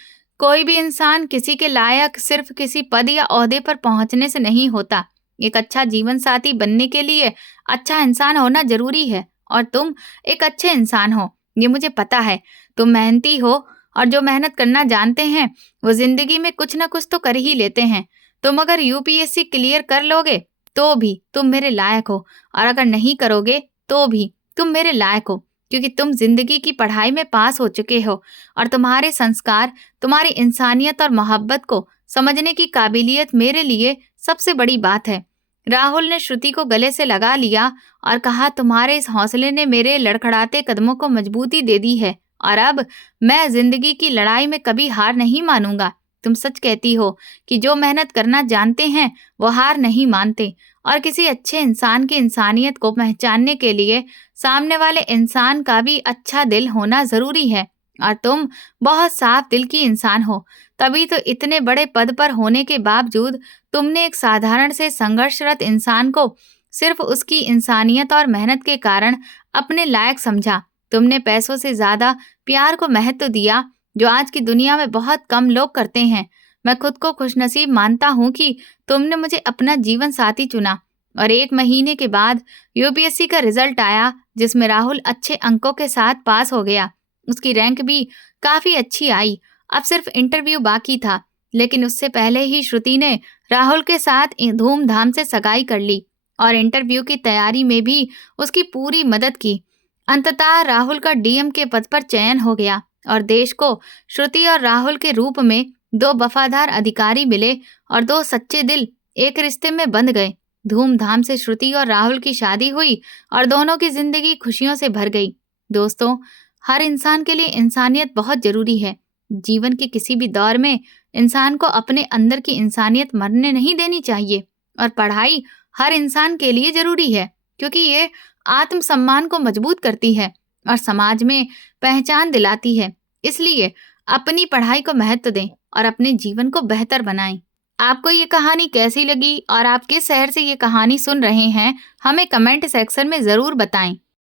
कोई भी इंसान किसी के लायक सिर्फ किसी पद या ओहदे पर पहुंचने से नहीं होता। एक अच्छा जीवन साथी बनने के लिए अच्छा इंसान होना जरूरी है, और तुम एक अच्छे इंसान हो, ये मुझे पता है। तुम मेहनती हो, और जो मेहनत करना जानते हैं वो जिंदगी में कुछ ना कुछ तो कर ही लेते हैं। तुम अगर यूपीएससी क्लियर कर लोगे तो भी तुम मेरे लायक हो, और अगर नहीं करोगे तो भी तुम मेरे लायक हो, क्योंकि तुम जिंदगी की पढ़ाई में पास हो चुके हो और तुम्हारे संस्कार, तुम्हारी इंसानियत और मोहब्बत को समझने की काबिलियत मेरे लिए सबसे बड़ी बात है। राहुल ने श्रुति को गले से लगा लिया और कहा, तुम्हारे इस हौसले ने मेरे लड़खड़ाते कदमों को मजबूती दे दी है, और अब मैं जिंदगी की लड़ाई में कभी हार नहीं मानूंगा। तुम सच कहती हो कि जो मेहनत करना जानते हैं वो हार नहीं मानते, और किसी अच्छे इंसान की इंसानियत को पहचानने के लिए सामने वाले इंसान का भी अच्छा दिल होना जरूरी है, और तुम बहुत साफ दिल की इंसान हो। तभी तो इतने बड़े पद पर होने के बावजूद तुमने एक साधारण से संघर्षरत इंसान को सिर्फ उसकी इंसानियत और मेहनत के कारण अपने लायक समझा। तुमने पैसों से ज्यादा प्यार को महत्व दिया, जो आज की दुनिया में बहुत कम लोग करते हैं। मैं खुद को खुशनसीब मानता हूँ कि तुमने मुझे अपना जीवन साथी चुना। और 1 महीने के बाद यूपीएससी का रिजल्ट आया, जिसमें राहुल अच्छे अंकों के साथ पास हो गया। उसकी रैंक भी काफी अच्छी आई। अब सिर्फ इंटरव्यू बाकी था, लेकिन उससे पहले ही श्रुति ने राहुल के साथ धूमधाम से सगाई कर ली और इंटरव्यू की तैयारी में भी उसकी पूरी मदद की। अंततः राहुल का डीएम के पद पर चयन हो गया और देश को श्रुति और राहुल के रूप में दो वफादार अधिकारी मिले और दो सच्चे दिल एक रिश्ते में बंध गए। धूमधाम से श्रुति और राहुल की शादी हुई और दोनों की जिंदगी खुशियों से भर गई। दोस्तों, हर इंसान के लिए इंसानियत बहुत जरूरी है। जीवन के किसी भी दौर में इंसान को अपने अंदर की इंसानियत मरने नहीं देनी चाहिए। और पढ़ाई हर इंसान के लिए जरूरी है, क्योंकि ये आत्मसम्मान को मजबूत करती है और समाज में पहचान दिलाती है। इसलिए अपनी पढ़ाई को महत्व दें और अपने जीवन को बेहतर बनाएं। आपको ये कहानी कैसी लगी और आप किस शहर से ये कहानी सुन रहे हैं, हमें कमेंट सेक्शन में जरूर बताएं।